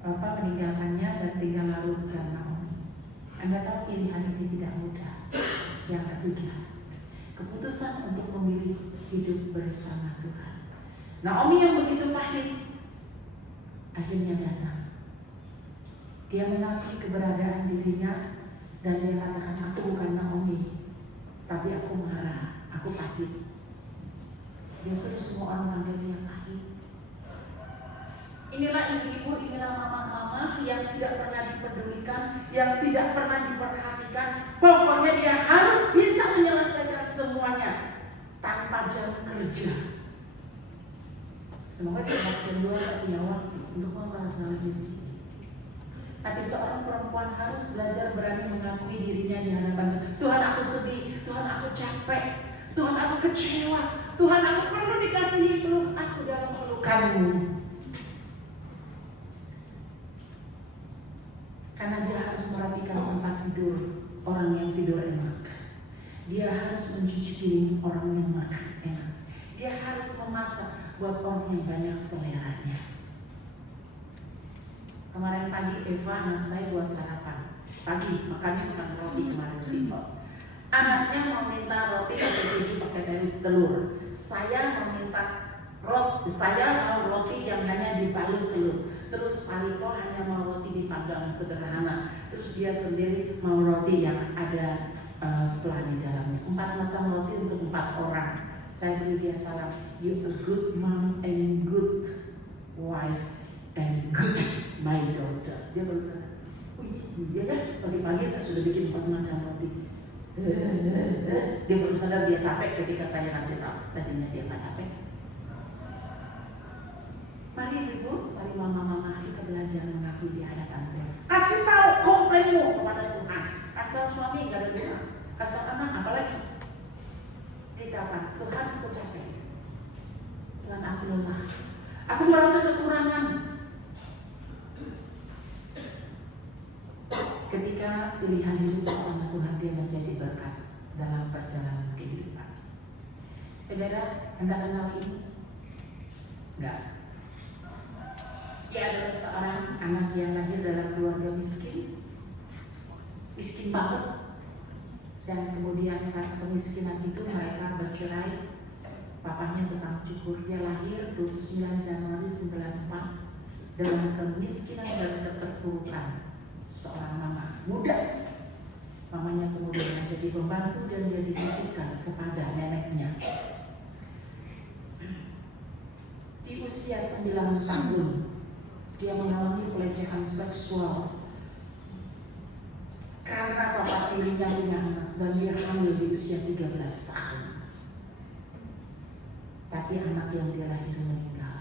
Orpa meninggalkannya dan tinggal Ruth dan Naomi. Anda tahu pilihan ini tidak mudah. Yang ketiga, keputusan untuk memilih hidup bersama Tuhan. Naomi yang begitu pahit akhirnya datang. Dia mengakui keberadaan dirinya dan dia katakan, aku bukan Naomi, tapi aku marah, aku pahit. Dia suruh semua orang panggil dia pahit. Inilah ibu-ibu, inilah mama-mama yang tidak pernah dipedulikan, yang tidak pernah diperhatikan. Pokoknya dia harus bisa menyelesaikan semuanya tanpa jam kerja. Semoga di waktu kedua saya punya waktu untuk membahas hal ini. Tapi seorang perempuan harus belajar berani mengakui dirinya di hadapan Tuhan. Aku sedih, Tuhan aku capek, Tuhan aku kecewa, Tuhan aku perlu dikasihi, peluk aku dalam pelukanmu. Karena dia harus merapikan tempat tidur orang yang tidur enak. Dia harus mencuci piring orang yang makan enak. Dia harus memasak buat orang yang banyak seleranya. Kemarin pagi Eva anak saya buat sarapan pagi, makan roti kemarin simple. Anaknya mau minta roti pakai keju pakai telur. Saya mau roti yang hanya dibalut telur. Terus Paliko hanya mau roti dipanggang sederhana. Terus dia sendiri mau roti yang ada flan di dalamnya. 4 macam roti untuk 4 orang. Saya beri dia salam, you a good mom and good wife and good my daughter. Dia baru sadar, iya kan, pagi-pagi saya sudah bikin 4 macam roti. Dia baru sadar dia capek ketika saya kasih tahu. Tadinya dia nggak capek. Mari ibu, mari mama-mama kita belajar mengakui di hadapan Tuhan. Kasih tahu komplainmu kepada Tuhan. Kasih tahu suami nggak ada guna. Kasih tahu anak apalagi. Kapan? Tuhan, aku capek. Tuhan, aku lelah. Aku merasa kekurangan. Ketika pilihan hidup bersama Tuhan, dia menjadi berkat dalam perjalanan kehidupan. Saudara, Anda kenal ini? Enggak. Dia adalah seorang anak yang lahir dalam keluarga miskin banget. Dan kemudian karena kemiskinan itu mereka bercerai. Papahnya tukang cukur. Dia lahir 29 Januari 94 dalam kemiskinan dan keterpurukan. Seorang mama muda. Mamanya kemudian menjadi pembantu dan dia dititipkan kepada neneknya. Di usia 9 tahun dia mengalami pelecehan seksual karena papa tirinya punya anak dan dia hamil di usia 13 tahun. Tapi anak yang dia lahir meninggal.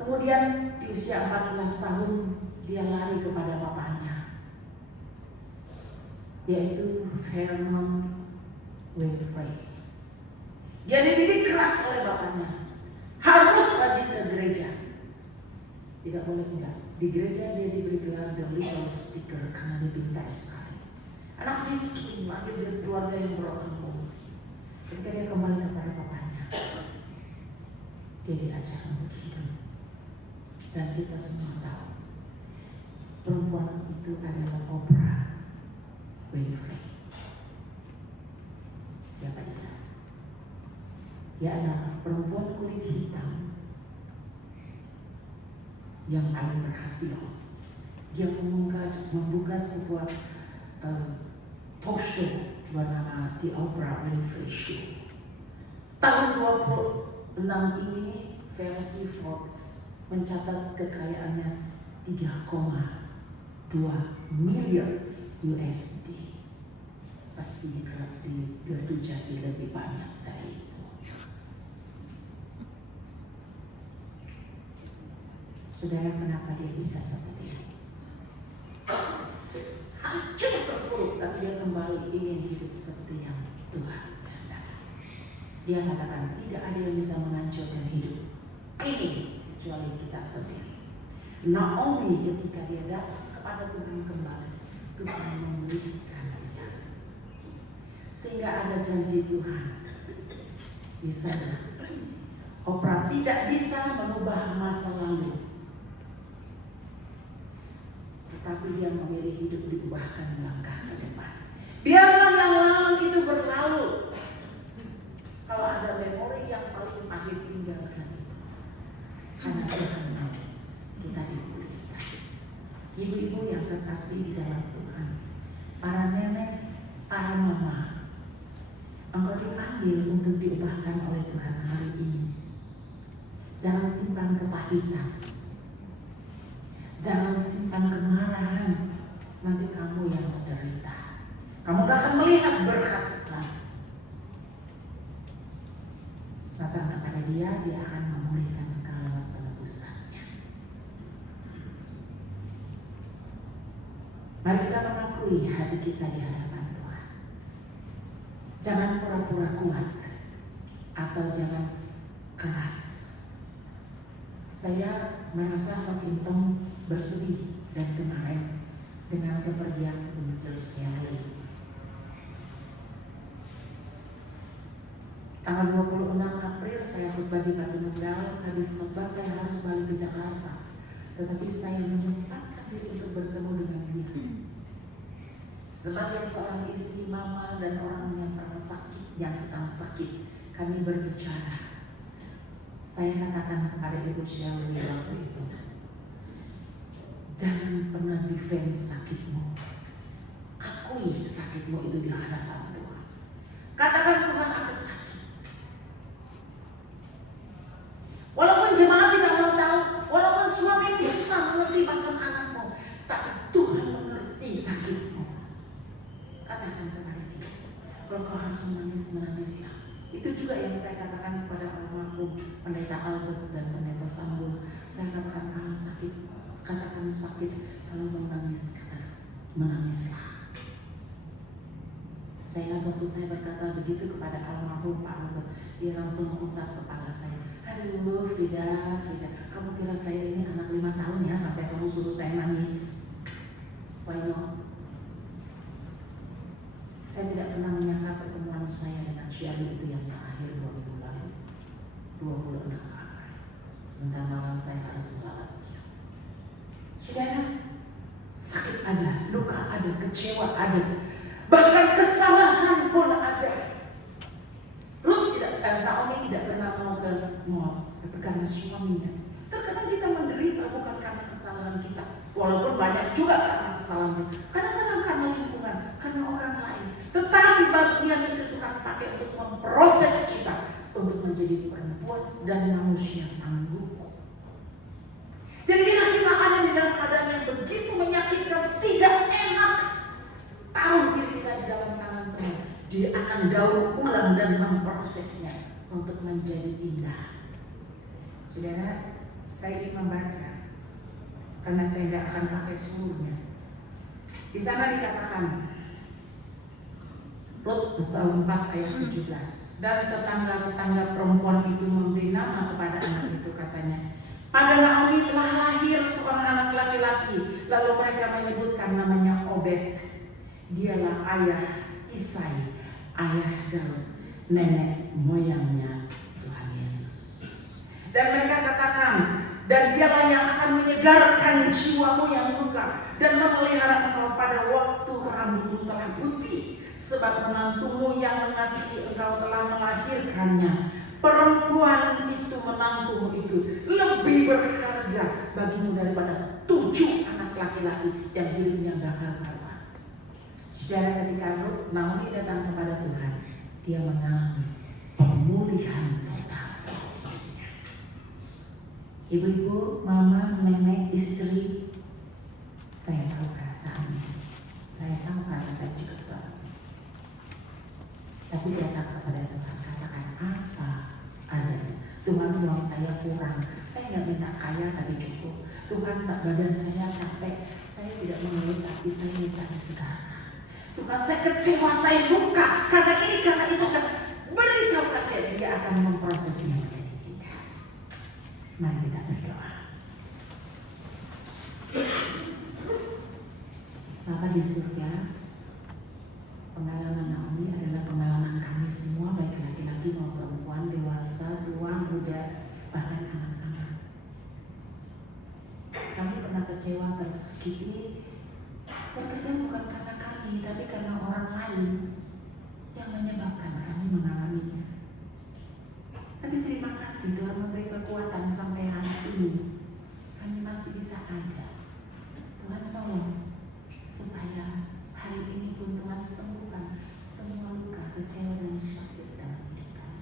Kemudian di usia 14 tahun dia lari kepada papanya, yaitu Vernon Winfrey. Dia dididik keras oleh bapaknya, harus rajin ke gereja. Tidak boleh enggak. Di gereja dia diberi gelar the legal speaker karena dia pintar sekali. Anak miskin, lahir dari keluarga yang broken home. Ketika dia kembali kepada papanya, dia diajar untuk hidup. Dan kita semua tahu perempuan itu adalah Oprah Winfrey. Siapa dia? Dia adalah perempuan kulit hitam yang paling berhasil. Dia membuka sebuah talk show bernama The Oprah Winfrey Show. Tahun 26 ini versi Forbes mencatat kekayaannya 3,2 miliar USD. Pasti di Gardu Jati lebih banyak dari itu. Saudara, kenapa dia bisa seperti ini? Hancur terpuruk, tapi dia kembali ingin hidup seperti yang Tuhan kehendaki. Dia katakan tidak ada yang bisa menghancurkan hidup ini kecuali kita sendiri. Naomi ketika dia datang kepada Tuhan kembali, Tuhan memulihkan dia. Sehingga ada janji Tuhan di sana. Oprah tidak bisa mengubah masa lalu, tetapi dia memilih hidup diubahkan langkah ke depan. Biarlah yang lalu itu berlalu. Kalau ada memori yang paling pahit, tinggalkan itu. Karena Tuhan mau kita dipulihkan. Ibu-ibu yang terkasih di dalam Tuhan, para nenek, para mama, engkau dipanggil untuk diubahkan oleh Tuhan hari ini. Jangan simpan kepahitan. Jangan simpan kemarahan, nanti kamu yang menderita. Kamu gak akan melihat berkat Tuhan. Datang kepada dia, dia akan memulihkan engkau lewat penebusannya. Mari kita mengakui hati kita di hadapan Tuhan. Jangan pura-pura kuat atau jangan keras. Saya merasa makin bersedih dan kemarin dengan kepergian Dr. Shirley. Tanggal 26 April saya khotbah di Batu Nunggal, habis khotbah saya harus balik ke Jakarta. Tetapi saya menyempatkan diri untuk bertemu dengan dia. Sebagai seorang istri, mama, dan orang yang pernah sakit, yang sedang sakit, kami berbicara. Saya katakan kepada Ibu Shirley waktu itu, jangan pernah defense sakitmu. Akui sakitmu itu di hadapan Tuhan. Katakan, Tuhan, aku sakit. Walaupun jemaat tidak mau tahu, walaupun suami susah mengerti makan anakmu, tapi Tuhan mengerti sakitmu. Katakan kepada dia. Kalau kau harus menangis-menangislah. Itu juga yang saya katakan kepada almarhum Pendeta Albert dan Pendeta Sambul. Saya katakan, kalau sakit, kata kamu sakit, kalau mau menangis, kata menangislah. Saya ingat waktu saya berkata begitu kepada almarhum Pak Albert, dia langsung mengusap kepala saya. Aduh, Frida, kamu kira saya ini anak 5 tahun ya sampai kamu suruh saya nangis? Why not? Saya tidak pernah menyangka pertemuan saya dengan Shirley itu yang terakhir 2 minggu lalu, 26 April. Sebentar malam saya harus merawat dia. Saudara, sakit ada, luka ada, kecewa ada, bahkan kesalahan pun ada. Naomi tidak pernah mau ke mall karena suaminya. Terkadang kita menderita bukan karena kesalahan kita, walaupun banyak juga karena kesalahan kita. Kadang-kadang karena lingkungan, karena orang lain. Tetapi bagian itu Tuhan pakai untuk memproses kita untuk menjadi perempuan dan manusia tangguh. Jadi bila kita ada di dalam keadaan yang begitu menyakitkan, tidak enak, taruh diri kita di dalam tangan Tuhan. Dia akan daur ulang dan memprosesnya untuk menjadi indah. Saudara, saya ingin membaca karena saya tidak akan pakai seluruhnya. Di sana dikatakan, Rut pasal 4 ayat 17. Dan tetangga-tetangga perempuan itu memberi nama kepada anak itu, katanya, pada Naomi telah lahir seorang anak laki-laki. Lalu mereka menyebutkan namanya Obed. Dialah ayah Isai, ayah Daud, nenek moyangnya Tuhan Yesus. Dan mereka katakan, dan dialah yang akan menyegarkan jiwamu yang luka dan memelihara engkau pada waktu rambutmu telah putih, sebab menantumu yang mengasihi engkau telah melahirkannya. Perempuan itu, menantumu itu lebih berharga bagimu daripada 7 anak laki-laki yang hidupnya bakar-bakar. Saudara, ketika Naomi datang kepada Tuhan, dia mengalami pemulihan total. Ibu-ibu, mama, nenek, istri, saya tahu perasaannya. Saya tahu karena saya juga seorang istri. Tapi datang kepada Tuhan, katakan apa adanya. Tuhan, uang saya kurang, saya nggak minta kaya tapi cukup. Tuhan, tak badan saya capek, saya tidak mengeluh tapi saya minta disegarkan. Tuhan, saya kecewa, saya luka karena ini, karena itu, kan beritahu kakek, dia akan memprosesnya menjadi indah. Mari kita berdoa. Bapa di surga, pengalaman Naomi adalah pengalaman kami semua, baik laki-laki maupun perempuan, dewasa, tua, muda, bahkan anak-anak. Kami pernah kecewa, tersakiti, terkadang bukan karena kami, tapi karena orang lain yang menyebabkan kami mengalaminya. Tapi terima kasih Tuhan memberi kekuatan sampai hari ini kami masih bisa ada. Tuhan tolong supaya hari ini pun Tuhan sembuhkan semua luka, kecewa dan sakit dalam hidup kami.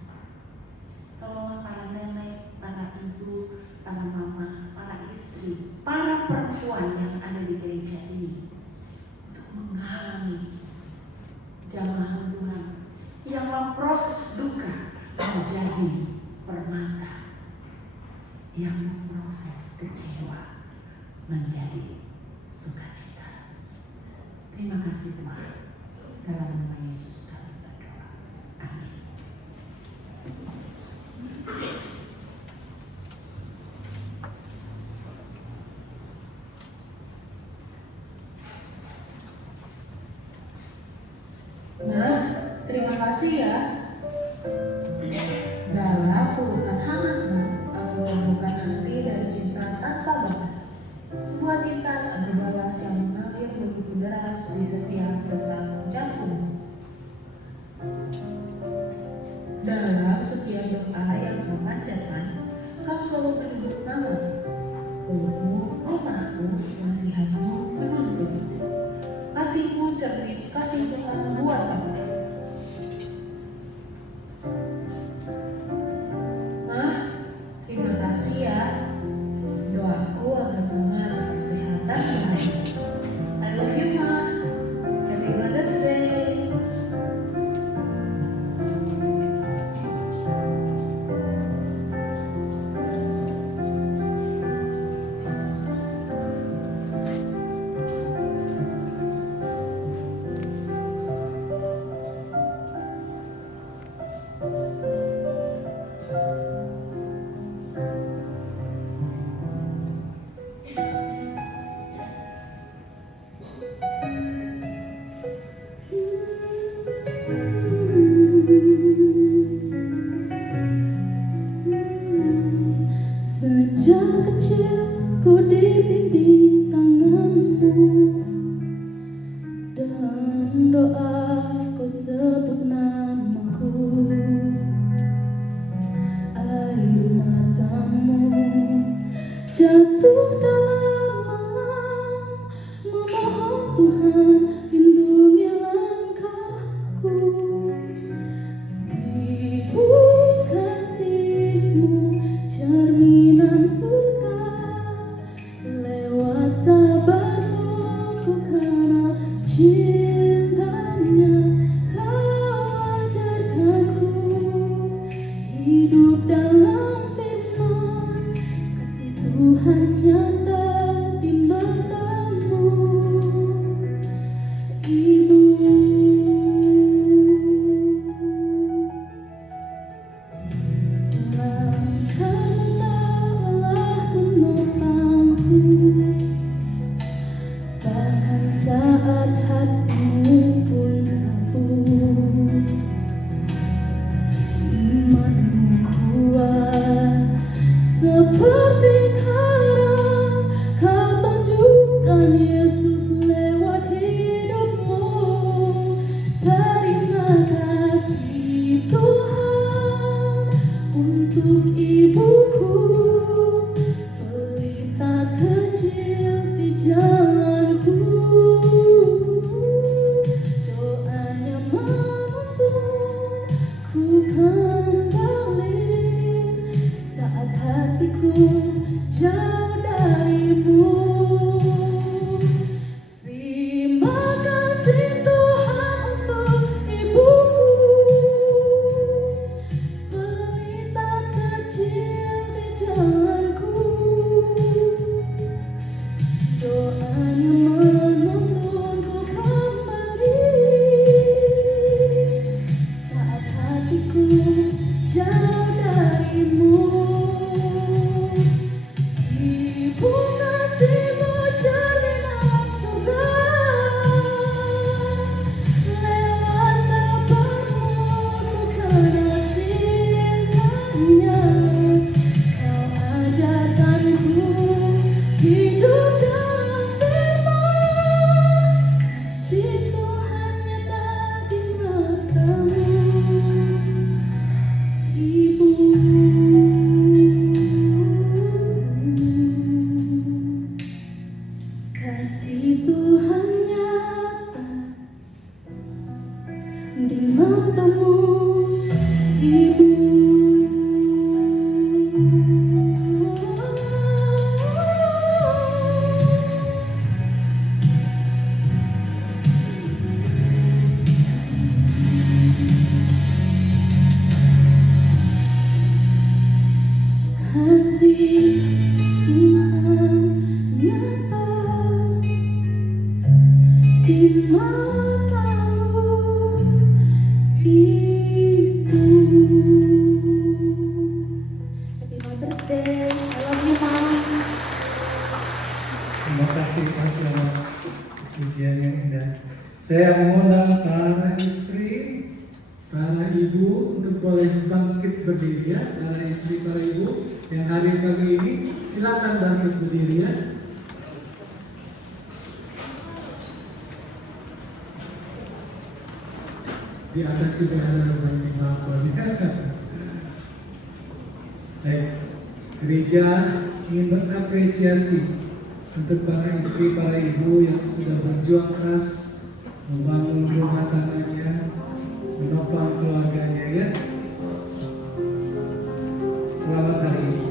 Tolonglah para nenek, para ibu, para mama, para istri, para perempuan yang ada di gereja ini untuk mengalami jamahan Tuhan yang memproses duka menjadi permata, yang memproses kecewa menjadi sukacita. Terima kasih Tuhan. Dalam nama Yesus kami berdoa. Amin. Nah, terima kasih ya. Dalam dalam setiap doa yang kau panjatkan, kau selalu menyebut nama. Pelukmu, rumahku, nasihatmu menuntunku. Kasihmu cermin kasih Tuhan buat aku. Mah, terima kasih ya. Doaku agar Mama tetap sehat dan bahagia. I love you, Ma. Happy Mother's Day. Sejak kecil ku dibimbing tanganmu, dan doaku sebut namaku. Air matamu jatuh dalam malam, memohon Tuhan lindungi langkahku. Ibu kasihmu cerminan surga, lewat sabarmu ku kenal cintanya. Kau ajarkanku hidup dalam firman, kasih Tuhan nyata di matamu. Ibu, bahkan saat hatimu pun rapuh, imanmu kuat seperti karang. Kau tunjukkan Yesus lewat hidupmu. Terima kasih Tuhan untuk ibuku, pelita kecil di jalanku. Doanya menuntun ku kembali saat hatiku jauh darimu. Terima kasih Tuhan untuk ibuku, pelita kecil di jalanku. Doanya menuntunku kembali saat hatiku jauh darimu. Ibu kasihmu cerminan surga, lewat sabarmu ku kenal cintanya. Kau ajarkanku hidup dalam firman, kasih Tuhan nyata di matamu. Ibu, kasih Tuhan nyata di matamu. Ibu, kasih Tuhan nyata di matamu. Ibu. Happy Mother's Day. I love you, Mom. Terima kasih Mas Lama, pujian yang indah. Saya mengundang para istri, para ibu untuk boleh bangkit berdiri ya. Para istri, para ibu yang hadir pagi ini, silakan bangkit berdiri ya. Di atas juga ada rumah di balkon. Baik, gereja ingin mengapresiasi untuk para istri, para ibu yang sudah berjuang keras membangun rumah tangganya, menopang keluarganya ya. Selamat hari ini.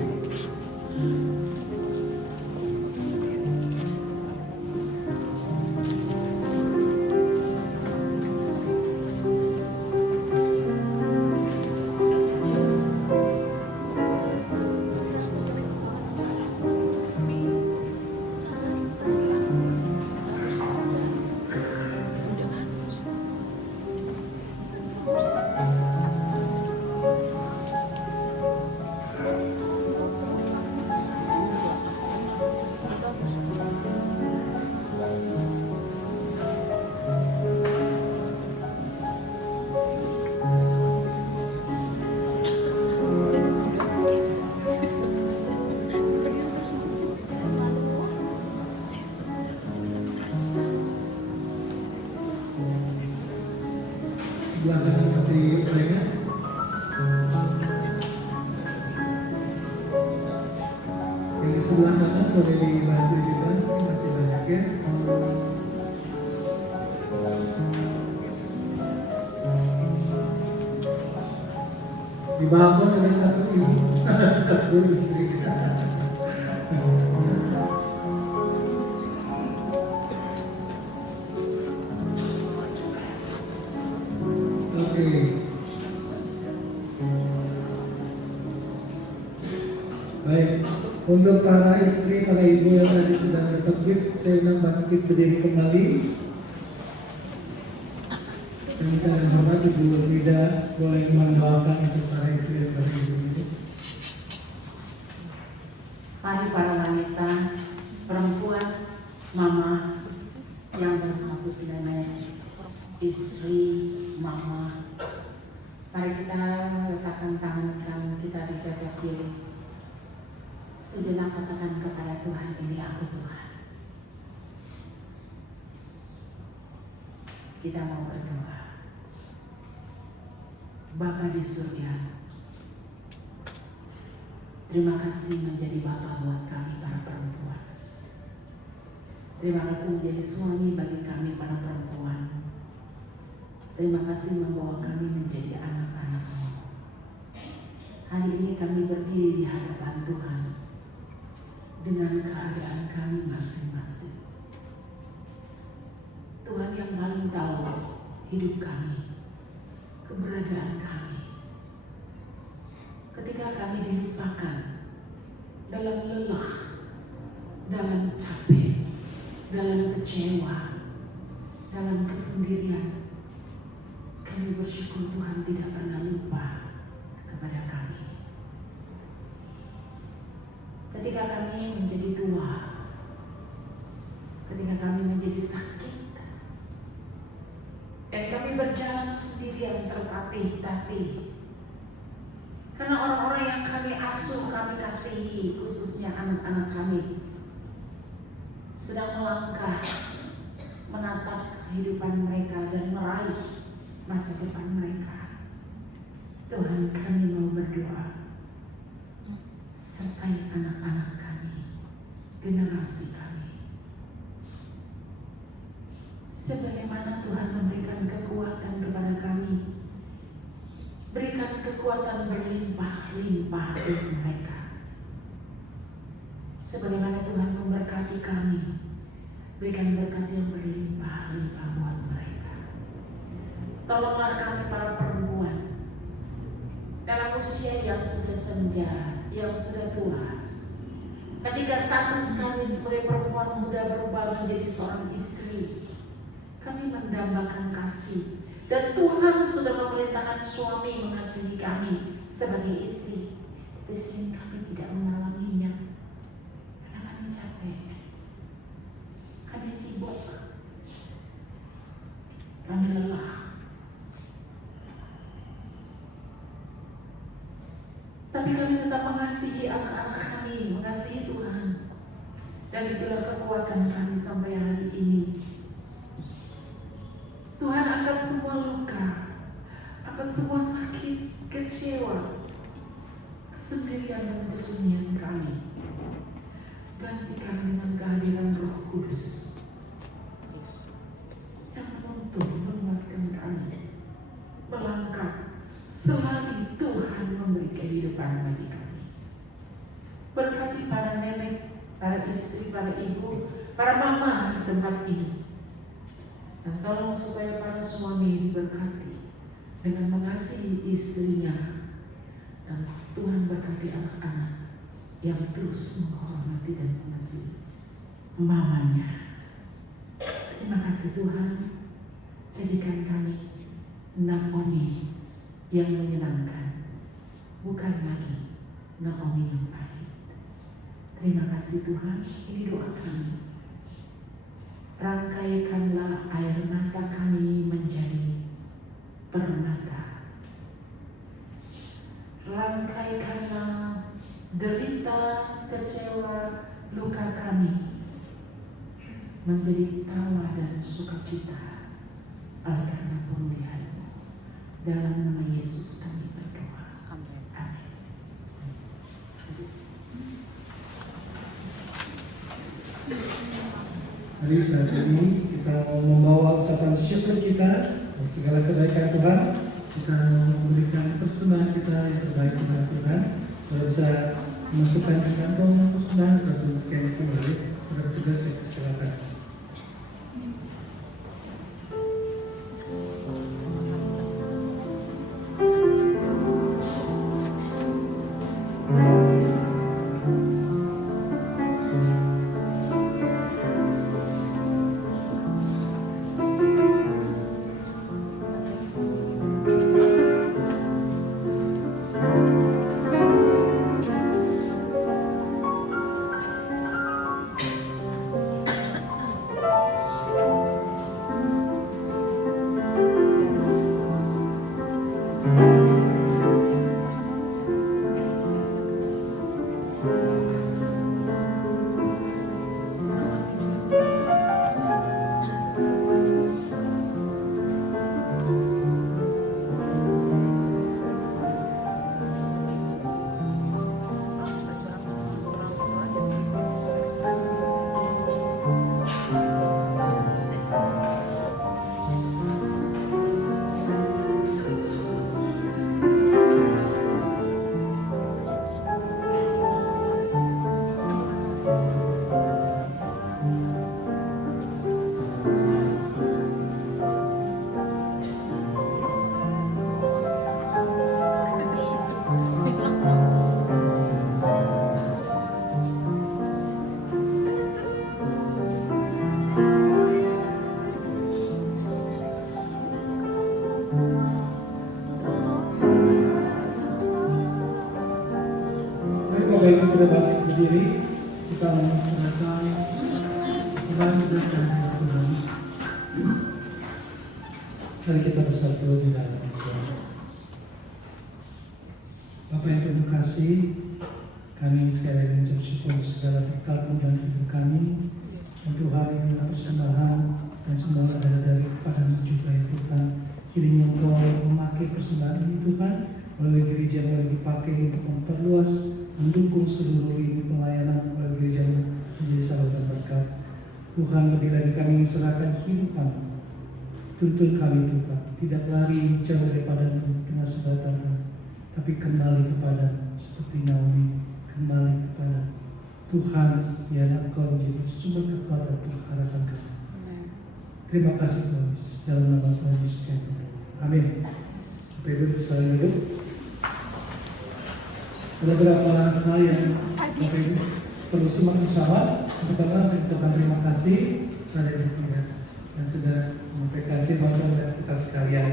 Sebelah kanan masih banyak. Yang di sebelah kanan boleh dibantu juga, masih banyak ya. Di balkon ada satu ibu, satu istri. Oke. Baik, untuk para istri, para ibu yang tadi sudah bertekbir, saya undang bangkit berdiri kembali. Saya minta yang hormat Ibu Frida boleh mendoakan untuk para istri dan para ibu ini. Mari para wanita, perempuan, mama yang bersatu nenek, istri, mama. Mari kita letakkan tangan kita di dada kiri. Sejenak katakan kepada Tuhan, ini aku Tuhan. Kita mau berdoa. Bapa di surga, terima kasih menjadi Bapa buat kami para perempuan. Terima kasih menjadi suami bagi kami para perempuan. Terima kasih membawa kami menjadi anak-anak-Mu. Hari ini kami berdiri di hadapan Tuhan dengan keadaan kami masing-masing. Tuhan yang paling tahu hidup kami, keberadaan kami. Ketika kami dilupakan dalam lelah, dalam capek, dalam kecewa, dalam kesendirian, kami bersyukur Tuhan tidak pernah lupa kepada kami. Ketika kami menjadi tua, ketika kami menjadi sakit, dan kami berjalan sendirian tertatih-tatih, karena orang-orang yang kami asuh, kami kasihi, khususnya anak-anak kami, sedang melangkah menatap kehidupan mereka dan meraih masa depan mereka. Tuhan, kami mau berdoa, sertai anak-anak kami, generasi kami. Sebagaimana Tuhan memberikan kekuatan kepada kami, berikan kekuatan berlimpah-limpah bagi mereka. Sebagaimana Tuhan memberkati kami, berikan berkat yang berlimpah-limpah buat mereka. Tolonglah kami para perempuan dalam usia yang sudah senja, yang sudah tua. Ketika status kami sebagai perempuan muda berubah menjadi seorang istri, kami mendambakan kasih, dan Tuhan sudah memerintahkan suami mengasihi kami sebagai istri. Tapi sering kami tidak mengalaminya karena kami capek, kami sibuk, kami lelah. Tapi kami tetap mengasihi anak-anak kami, mengasihi Tuhan, dan itulah kekuatan kami sampai hari ini. Tuhan angkat semua luka, akan semua sakit, kecewa, kesendirian dan kesunyian kami. Gantikan dengan kehadiran Roh Kudus yang menuntun, menguatkan kami melangkah selagi Tuhan memberi kehidupan bagi kami. Berkati para nenek, para istri, para ibu, para mama di tempat ini. Dan tolong supaya para suami diberkati dengan mengasihi istrinya. Dan Tuhan berkati anak-anak yang terus menghormati dan mengasihi mamanya. Terima kasih Tuhan. Jadikan kami Naomi yang menyenangkan, bukan lagi Naomi yang pahit. Terima kasih Tuhan. Ini doa kami. Rangkaikanlah air mata kami menjadi permata. Rangkaikanlah derita, kecewa, luka kami menjadi tawa dan sukacita oleh karena pemulihan-Mu. Dalam nama Yesus kami berdoa. Amin. Hari saat ini kita mau membawa ucapan syukur kita atas segala kebaikan Tuhan. Kita mau memberikan persembahan kita yang terbaik kepada Tuhan. Kalau bisa memasukkan ke kantong persembahan ataupun scan kembali kepada petugas yang silakan. Bapak Ibu kita bangkit berdiri, kita mempersilakan persembahan kita dan Tuhan. Mari kita bersatu di dalam doa. Bapak yang terima kasih, kami sekali lagi mengucap syukur segala berkat-Mu dan hidup kami. Dan Tuhan inilah persembahan dan semua adalah dari kepada-Mu juga ya Tuhan. Kiranya Engkau memakai persembahan ini Tuhan melalui gereja yang dipakai untuk memperluas, mendukung seluruh lini pelayanan melalui gereja menjadi saluran berkat. Tuhan, lebih lagi kami serahkan hidup kami. Tuntun kami Tuhan, tidak lari jauh daripada dengan sebatannya, tapi kembali kepada seperti Naomi, kembali kepada Tuhan yang Engkau menjadi sumber kekuatan untuk harapan kami. Terima kasih Tuhan Yesus, dalam nama Tuhan Yesus kami berdoa. Amin. Bapak Ibu bisa hidup. Ada beberapa hal yang Bapak Ibu perlu simak bersama. Pertama, saya ucapkan terima kasih kepada Ibu yang sudah menyampaikan firman Tuhan kita sekalian.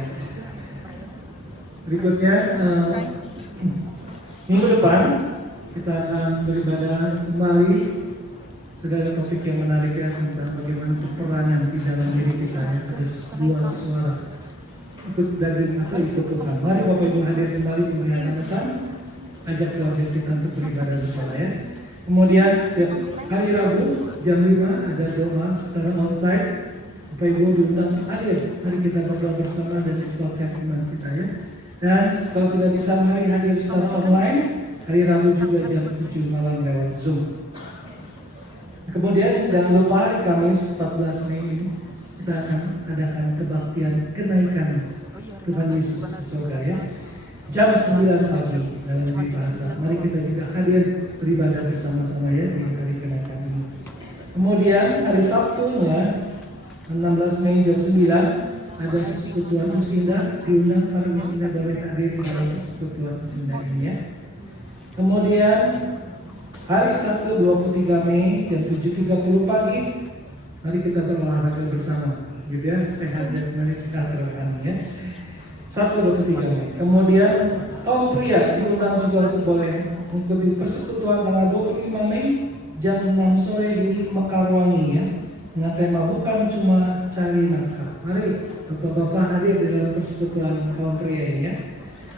Berikutnya, minggu depan kita akan beribadah kembali. Sudah ada topik yang menarik ya tentang bagaimana peranan di dalam diri kita. Ada dua suara ikut dari ikut Tuhan. Mari Bapak Ibu hadir kembali di bulan depan. Ajak keluarga kita untuk beribadah bersama ya. Kemudian setiap hari Rabu jam 5 ada doa secara onsite. Bapak Ibu diundang hadir. Mari kita berdoa bersama dan berdoa iman kita ya. Dan kalau tidak bisa mari hadir secara online, hari Rabu juga jam 7 malam lewat Zoom. Kemudian jangan lupa hari Kamis 14 Mei ini kita akan adakan kebaktian kenaikan Tuhan Yesus ke surga ya. Jam 9 pagi dalam bahasa. Mari kita juga hadir beribadah bersama-sama ya di hari kenaikan ini. Kemudian hari Sabtunya 16 Mei jam 9 ada persekutuan Usinda, diundang para Usinda boleh hadir di dalam persekutuan Usinda ini ya. Kemudian hari Sabtu 23 Mei jam 7.30 pagi mari kita berolahraga bersama. Gitu ya, sehat jasmani sejahtera kami ya. Sabtu 23 Mei. Kemudian kaum pria diundang juga untuk boleh mengikuti persekutuan tanggal 25 Mei jam 6 sore di Mekarwangi ya. Dengan tema bukan cuma cari nafkah. Mari Bapak-bapak hadir di dalam persekutuan kaum pria ini ya.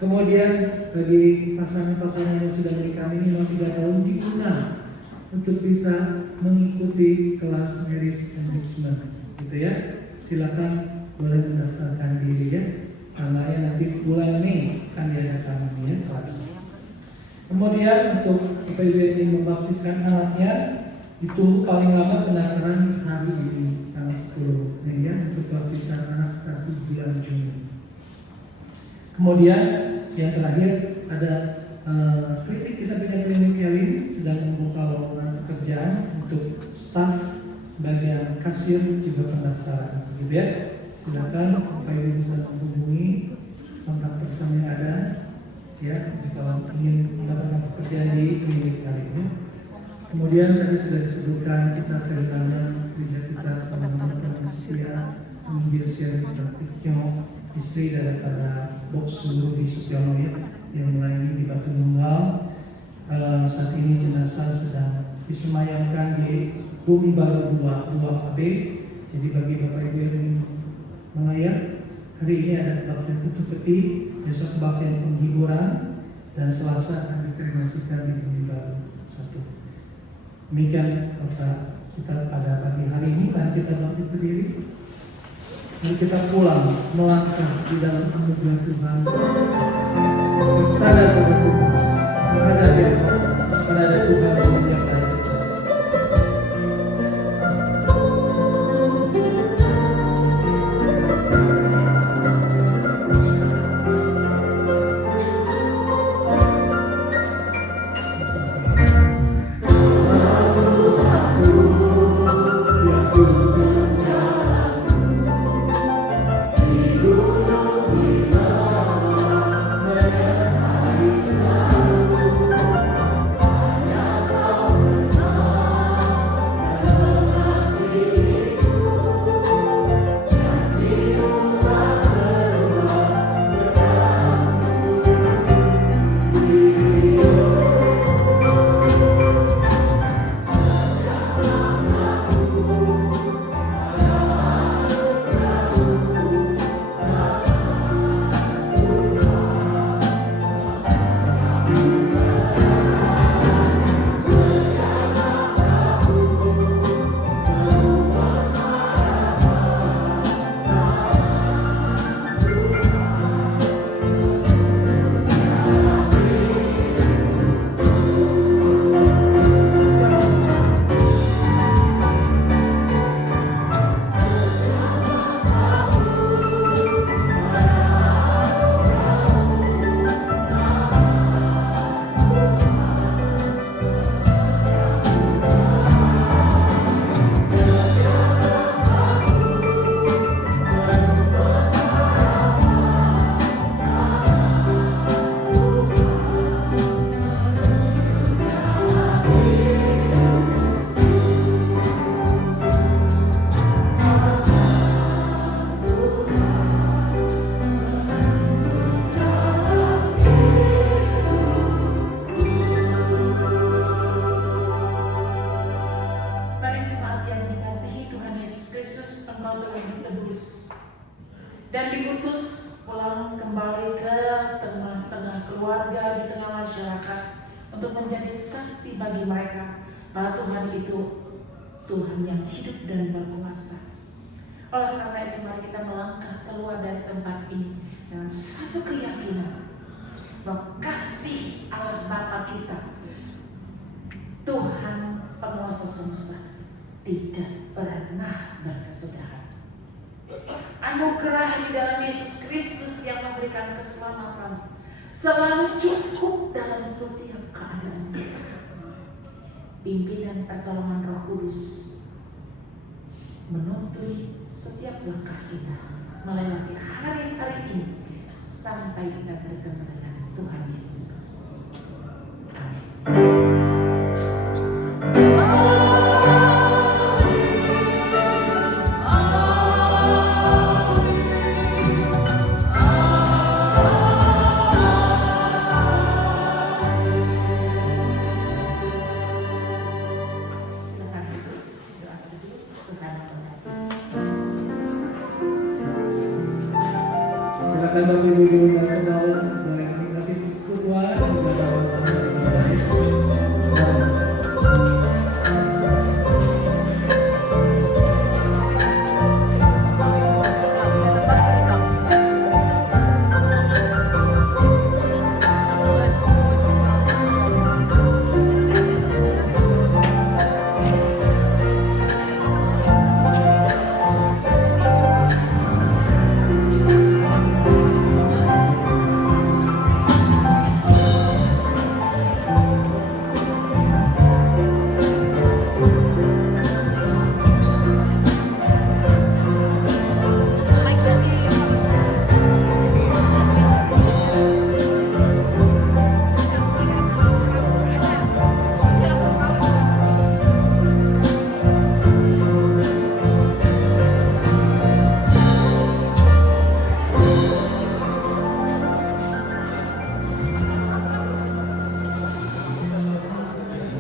Kemudian bagi pasangan-pasangan yang sudah menikah ini 3 tahun diundang untuk bisa mengikuti kelas marriage enrichment gitu ya. Silakan boleh mendaftarkan diri ya. Tanggalnya nanti bulan Mei akan diadakan ya kelas. Kemudian untuk PPW ini membaptiskan anaknya itu paling lama pendaftaran hari ini tanggal 10 Mei ya untuk baptisan anak nanti bulan Juni. Kemudian yang terakhir ada klinik, kita punya klinik Elin sedang membuka lowongan pekerjaan untuk staf bagian kasir juga pendaftaran gitu ya. Silakan Bapak Ibu bisa menghubungi kontak person yang ada ya jika ingin mendapatkan pekerjaan di klinik kali ini. Kemudian tadi sudah disebutkan kita kehilangan gereja kita sama teman setia Injil Syarif Praktiknya, istri daripada Boksu di Sutiono ya, yang melayani di Batu Nunggal. Saat ini jenazah sedang disemayamkan di Bumi Baru 2 AB. Jadi bagi Bapak Ibu yang ingin melayat, hari ini ada kebaktian tutup peti, besok kebaktian penghiburan, dan Selasa akan dikremasikan di Bumi Baru 1. Demikian Bapak kita pada pagi hari ini. Mari kita bangkit berdiri. Mari kita pulang melangkah di dalam anugerah Tuhan. Bersadar pada Tuhan, menghadapi kepada Tuhan yang menyertai. Dan diutus pulang kembali ke tengah-tengah keluarga, di tengah masyarakat untuk menjadi saksi bagi mereka bahwa Tuhan itu Tuhan yang hidup dan berkuasa. Oleh karena itu mari kita melangkah keluar dari tempat ini dengan satu keyakinan bahwa kasih Allah Bapa kita, Tuhan penguasa semesta, tidak pernah berkesudahan. Anugerah di dalam Yesus Kristus yang memberikan keselamatan selalu cukup dalam setiap keadaan kita. Pimpinan pertolongan Roh Kudus menuntun setiap langkah kita melewati hari-hari ini sampai kita bertemu dengan Tuhan Yesus Kristus. Amin. Silakan Bapak Ibu